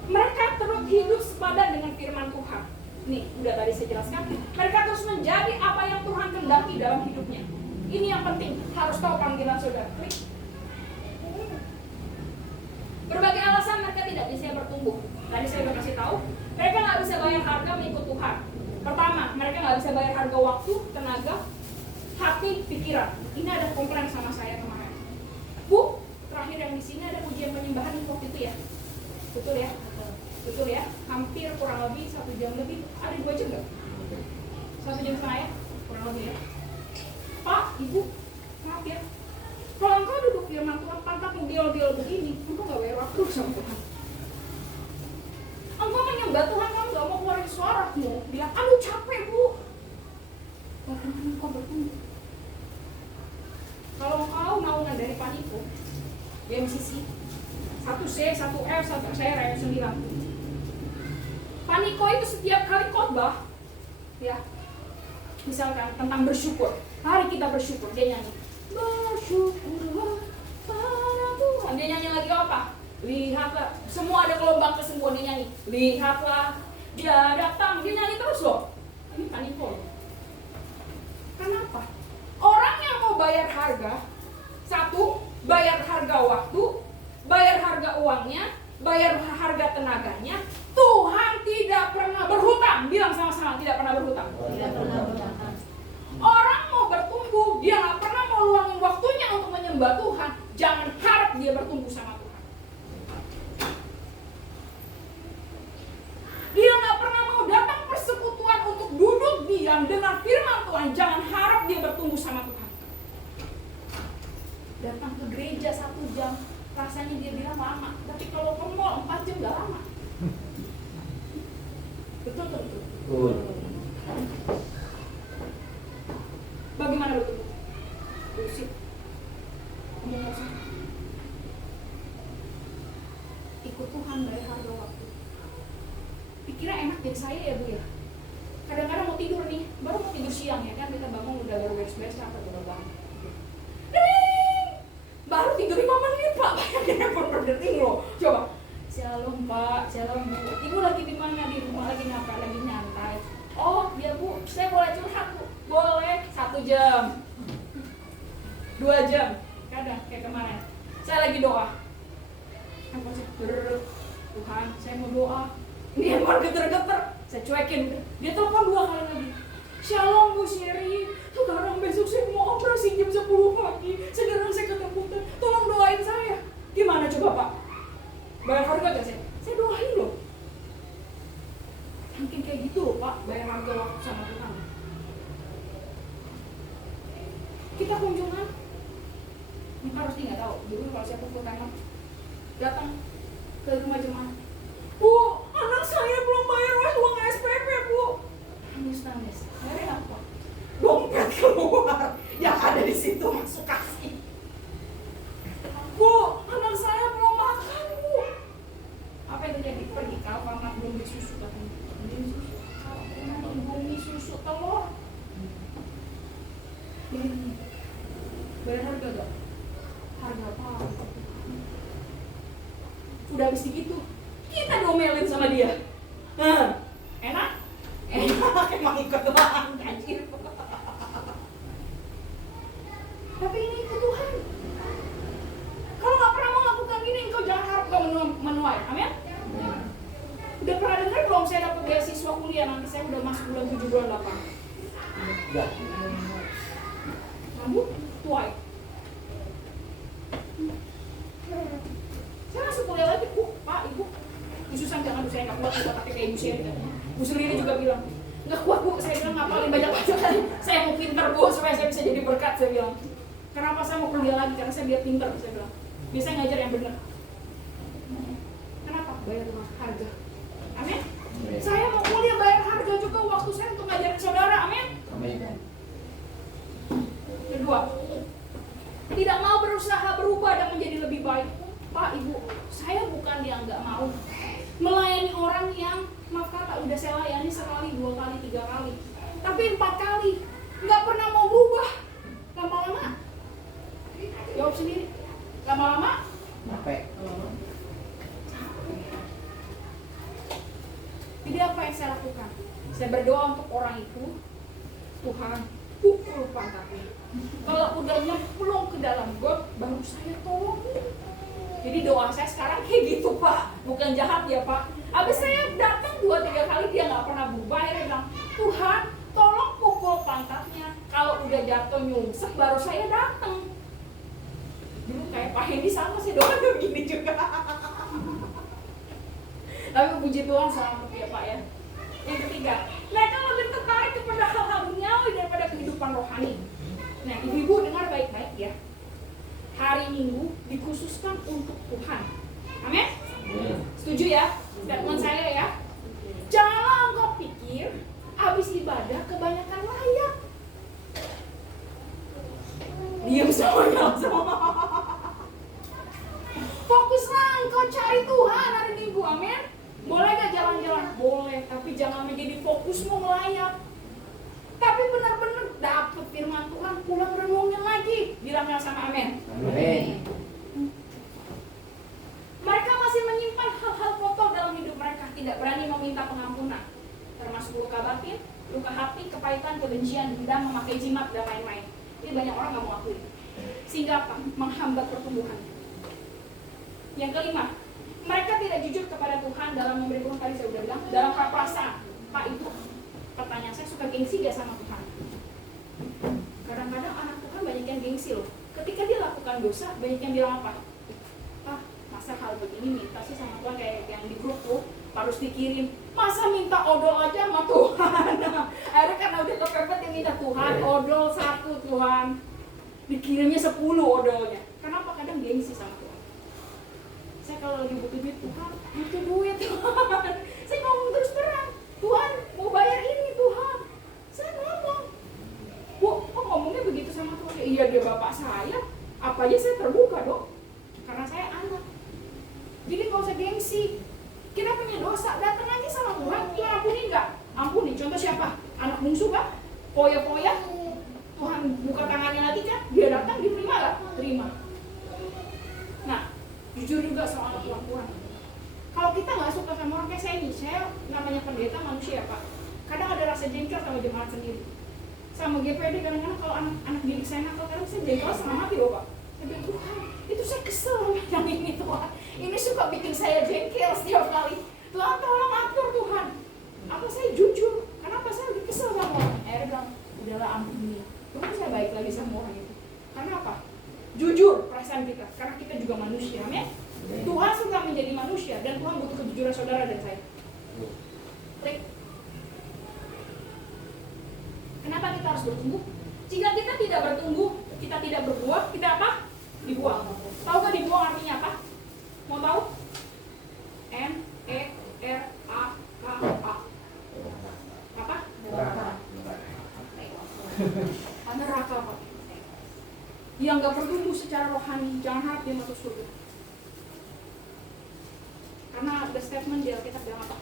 Mereka terus hidup sepadan dengan firman Tuhan. Nih, udah tadi saya jelaskan. Mereka terus menjadi apa yang Tuhan kehendaki dalam hidupnya. Ini yang penting, harus tahu panggilan saudara. Berbagai alasan mereka tidak bisa bertumbuh. Tadi saya udah kasih tahu, mereka nggak bisa bayar harga mengikut Tuhan. Pertama, mereka nggak bisa bayar harga waktu, tenaga, hati, pikiran. Ini ada komplain sama saya kemarin. Bu, terakhir yang di sini ada ujian penyembahan waktu itu ya? Betul ya? Betul ya? Hampir kurang lebih 1 jam lebih. Ada 2 jam nggak? lagi ya. Pak, Ibu, maaf ya. Kalau engkau duduk firman Tuhan, pantatmu diol-diol begini, engkau gak bayar waktu sama Tuhan. Engkau menyembah Tuhan, kamu gak mau keluarin suaramu. Bilang, aduh capek Bu. Bagaimana engkau bertumbuh? Kalau engkau naungan dari Paniko, BMCC, 1C, 1F, 1CR, 9. Paniko itu setiap kali khotbah, ya, misalkan tentang bersyukur, mari kita bersyukur, dia nyanyi bersyukurlah pada Tuhan. Dia nyanyi lagi apa? Lihatlah, semua ada gelombang kesembuhan, dia nyanyi lihatlah dia datang, dia nyanyi terus loh. Ini Paniko loh. Kenapa? Orang yang mau bayar harga, satu, bayar harga waktu, bayar harga uangnya, bayar harga tenaganya, Tuhan tidak pernah berhutang. Bilang sama-sama, tidak pernah berhutang. Tidak pernah berhutang. Orang mau bertumbuh, dia gak pernah mau luangin waktunya untuk menyembah Tuhan. Jangan harap dia bertumbuh sama Tuhan. Dia gak pernah mau datang persekutuan untuk duduk diam dengan firman Tuhan. Jangan harap dia bertumbuh sama Tuhan. Datang ke gereja 1 jam, rasanya dia bilang lama. Tapi kalau ke mall 4 jam gak lama. Betul. Betul. Bagaimana betul? Bullshit. Ngomong kosong. Ikut Tuhan bayar harga waktu. Pikirnya enak jadi saya ya Bu ya. Kadang-kadang mau tidur nih, baru mau tidur siang ya kan, kita bangun udah baru beres-beres capek banget. Baru tidur 5 menit Pak, bayangin handphone berdering loh. Coba. Shalom Pak, shalom Bu. Ibu lagi di mana? Di rumah lagi ngapain? Lagi nyantai. Oh ya Bu, saya boleh curhat Bu? Boleh. 1 jam, 2 jam. Kadang kayak kemarin. Saya lagi doa. Apa sih? Tuhan, saya mau doa. Ini handphone geter-geter. Saya cuekin. Dia telepon 2 kali lagi. Shalom Bu Sherry, sekarang besok saya mau operasi jam 10 pagi. Sekarang saya ketemu, tolong doain saya. Gimana coba Pak? Bayar harga gak saya? Saya doain loh. Mungkin kayak gitu loh Pak, bayar harga waktu sama Tuhan. Kita kunjungan, kita harus nggak tahu. Dulu kalau saya full timer datang ke rumah jemaah, Bu, anak saya belum bayar uang SPP Bu. Nangis. Dari apa? Dompet keluar, yang ada di situ masuk kasih. Bu, anak saya belum makan Bu. Apa yang terjadi? Pergi ke Alfamart belum beli susu katanya. Beli susu. Indomie susu telur. Bayar harga gak? Harga apa? Udah habis gitu, kita domelin sama dia. Enak? Enak, emang ikut doang, anjir. Tapi ini ikut Tuhan. Kalau gak pernah mau lakukan gini, engkau jangan harap kau menuai. Amin? Udah pernah dengar belum saya dapat beasiswa kuliah, nanti saya udah masuk bulan 7 bulan 8. Udah. Kamu tuai. Saya masuk kuliah lagi, Bu, Pak, Ibu. Susan jangan, saya nggak kuat tapi kayak Ibu Sherry. Bu sendiri juga bilang, nggak kuat Bu, saya bilang ngapalin banyak bacaan. Saya mau pinter Bu, supaya saya bisa jadi berkat, saya bilang. Kenapa saya mau kuliah lagi? Karena saya biar pinter, saya bilang. Bisa ngajar yang benar. Kenapa? Bayar harga. Amin. Saya mau kuliah bayar harga juga waktu saya untuk ngajarin saudara. Amin. Amin. Kedua, tidak mau berusaha berubah dan menjadi lebih baik. Pak, Ibu, saya bukan yang nggak mau melayani orang yang, maaf kata, udah saya layani sekali, 2 kali, 3 kali, tapi 4 kali, nggak pernah mau berubah. Lama-lama, jawab sendiri. Lama-lama, Capek. jadi apa yang saya lakukan? Saya berdoa untuk orang itu, Tuhan, pukul pantatnya. Kalau udah nyemplung ke dalam got, baru saya tolong. Jadi doa saya sekarang kayak gitu Pak, bukan jahat ya Pak. Abis saya datang 2-3 kali dia nggak pernah berubah, dia bilang, Tuhan, tolong pukul pantatnya. Kalau udah jatuh nyungsep, baru saya datang. Dulu kayak Pak Hendy sama sih doa begini juga. Tapi puji Tuhan selamat ya Pak ya. Yang ketiga, mereka lebih tertarik kepada hal-hal duniawi daripada kehidupan rohani. Nah, ibu-ibu dengar baik-baik ya. Hari Minggu dikhususkan untuk Tuhan. Amin? Setuju ya? Statement saya ya. Janganlah engkau pikir habis ibadah kebanyakan layak. Diam semuanya semua. Fokuslah engkau cari Tuhan hari Minggu, amin. Boleh gak jalan-jalan? Boleh, tapi jangan menjadi fokusmu melayap. Tapi benar-benar dapet firman Tuhan, pulang renungin lagi. Bilangnya sama amin. Amin. Mereka masih menyimpan hal-hal kotor dalam hidup mereka, tidak berani meminta pengampunan, termasuk luka batin, luka hati, kepahitan, kebencian, dendam, memakai jimat, dan lain-lain. Ini banyak orang nggak mau akui, sehingga apa? Menghambat pertumbuhan. Yang kelima, mereka tidak jujur kepada Tuhan dalam memberi Tuhan. Tadi saya sudah bilang, dalam perasaan. Pak, itu pertanyaan saya, suka gengsi gak sama Tuhan? Kadang-kadang anak Tuhan banyak yang gengsi loh. Ketika dia lakukan dosa, banyak yang bilang apa? Ah, masa hal begini minta sih sama Tuhan, kayak yang di grup tuh harus dikirim. Masa minta odol aja sama Tuhan? Akhirnya karena udah kepepet yang minta Tuhan, odol 1 Tuhan, dikirimnya 10 odolnya. Kenapa? Kadang gengsi sama Tuhan. Saya kalau lagi butuh duit, Tuhan butuh duit Tuhan. Saya ngomong terus terang, Tuhan mau bayar ini Tuhan. Saya ngomong, Bu, kok ngomongnya begitu sama Tuhan? Iya, dia bapak saya, apa aja saya terbuka dong, karena saya anak. Jadi nggak usah gengsi. Kita punya dosa, datang aja sama Tuhan. Tuhan ampuni nggak? Ampuni. Contoh siapa? Anak bungsu kan? Poya-poya. Tuhan buka tangannya nanti kan? Dia datang, diterima nggak? Terima. Nah, jujur juga soal anak Tuhan. Kalau kita nggak suka sama orang kayak saya nih, saya namanya pendeta manusia Pak. Kadang ada rasa jengkel sama jemaat sendiri. Sama GPD kadang-kadang kalau anak didik saya nakal, kadang saya jengkel sama hati loh Pak. Saya bilang, Tuhan, itu saya kesel yang ini Tuhan. Ini suka bikin saya jengkel setiap kali. Tuhan tolong atur Tuhan. Apa saya jujur? Kenapa saya lagi kesel sama orang? Bilang, udahlah ampuni. Tuhan saya baik lagi sama orang itu. Karena apa? Jujur perasaan kita. Karena kita juga manusia, amin. Tuhan suka menjadi manusia dan Tuhan butuh kejujuran saudara dan saya. Klik. Kenapa kita harus bertumbuh? Jika kita tidak bertumbuh, kita tidak berbuah, kita apa? Dibuang. Tahu gak dibuang artinya apa? Mau tahu? N-E-R-A-K-A. Apa? Neraka Pak. Yang gak bertumbuh secara rohani, jangan harap dia masuk surga. Karena ada statement di Alkitab bilang apa?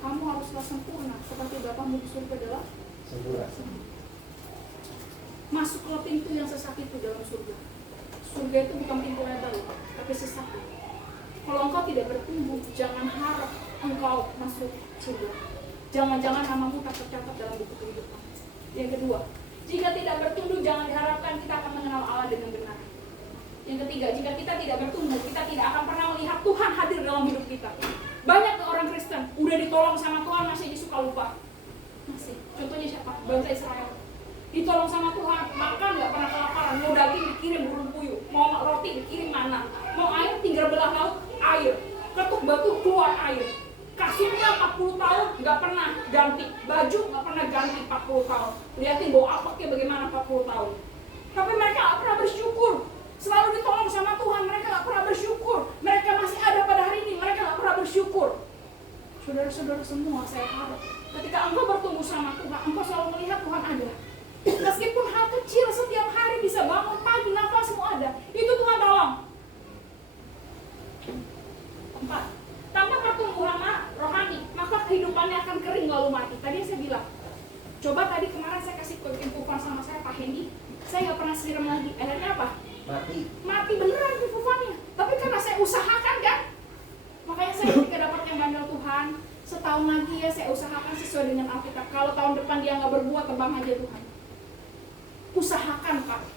Kamu haruslah sempurna seperti Bapamu di surga adalah Sempurna. Masuklah pintu yang sesak itu dalam surga. Surga itu bukan pintu lebar, tapi sesak. Kalau engkau tidak bertumbuh, jangan harap engkau masuk surga. Jangan-jangan namamu tak tercatat dalam buku kehidupan. Yang kedua, jika tidak bertumbuh, jangan diharapkan kita akan mengenal Allah dengan benar. Yang ketiga, jika kita tidak bertumbuh, kita tidak akan pernah melihat Tuhan hadir dalam hidup kita. Banyak orang Kristen udah ditolong sama Tuhan masih suka lupa. Masih. Contohnya siapa? Bangsa Israel. Ditolong sama Tuhan, makan nggak pernah kelaparan. Mau daging dikirim burung puyuh, mau roti dikirim mana, mau air tinggal belah laut, air. Ketuk batu keluar air. Kasurnya 40 tahun nggak pernah ganti, baju nggak pernah ganti 40 tahun. Lihatin bau apeknya bagaimana 40 tahun. Tapi mereka nggak pernah bersyukur. Selalu ditolong sama Tuhan, mereka nggak pernah bersyukur. Mereka masih ada pada hari ini, mereka nggak pernah bersyukur. Saudara-saudara semua, saya harap ketika engkau bertumbuh sama Tuhan, engkau selalu melihat Tuhan ada. Meskipun hal kecil setiap hari bisa bangun pagi, nafasmu ada, itu Tuhan tolong. 4. Tanpa pertumbuhan rohani, maka kehidupannya akan kering lalu mati. Tadi saya bilang, coba tadi kemarin saya kasih infofan sama saya Pak Hendy, saya nggak pernah siram lagi. Akhirnya apa? Mati beneran infofannya. Tapi karena saya usahakan kan, makanya saya ketika dapat yang bandel Tuhan, setahun lagi ya saya usahakan sesuai dengan Alkitab. Kalau tahun depan dia nggak berbuat, tebang aja Tuhan. Usahakan Pak.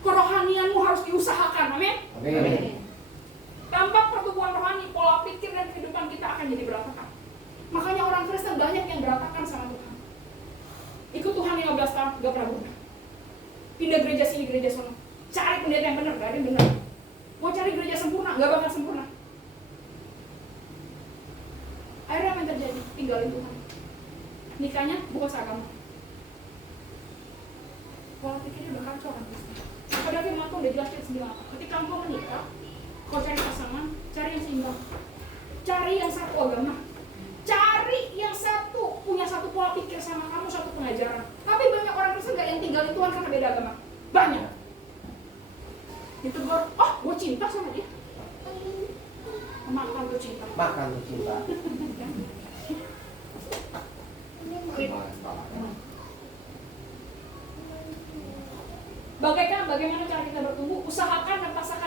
Kerohanianmu harus diusahakan, amin. Amin. Tanpa pertumbuhan rohani, pola pikir dan kehidupan kita akan jadi berantakan. Makanya orang Kristen banyak yang berantakan sama Tuhan. Ikut Tuhan 15 tahun, gak pernah berubah. Pindah gereja sini, gereja sana. Cari pendeta yang benar, gak ada yang benar. Mau cari gereja sempurna, gak bakal sempurna. Akhirnya apa yang terjadi? Tinggalin Tuhan. Nikahnya bukan seagama. pola pikirnya udah kacau kan pasti. Pada firman Tuhan udah jelasin semua. Ketika engkau menikah, kau cari pasangan, cari yang seimbang, cari yang satu agama, cari yang satu punya satu pola pikir sama kamu, satu pengajaran. Tapi banyak orang Kristen nggak yang tinggalin Tuhan karena beda agama, banyak. Ditegur, oh gue cinta sama dia, makan tuh cinta. Makan tuh cinta. Kan?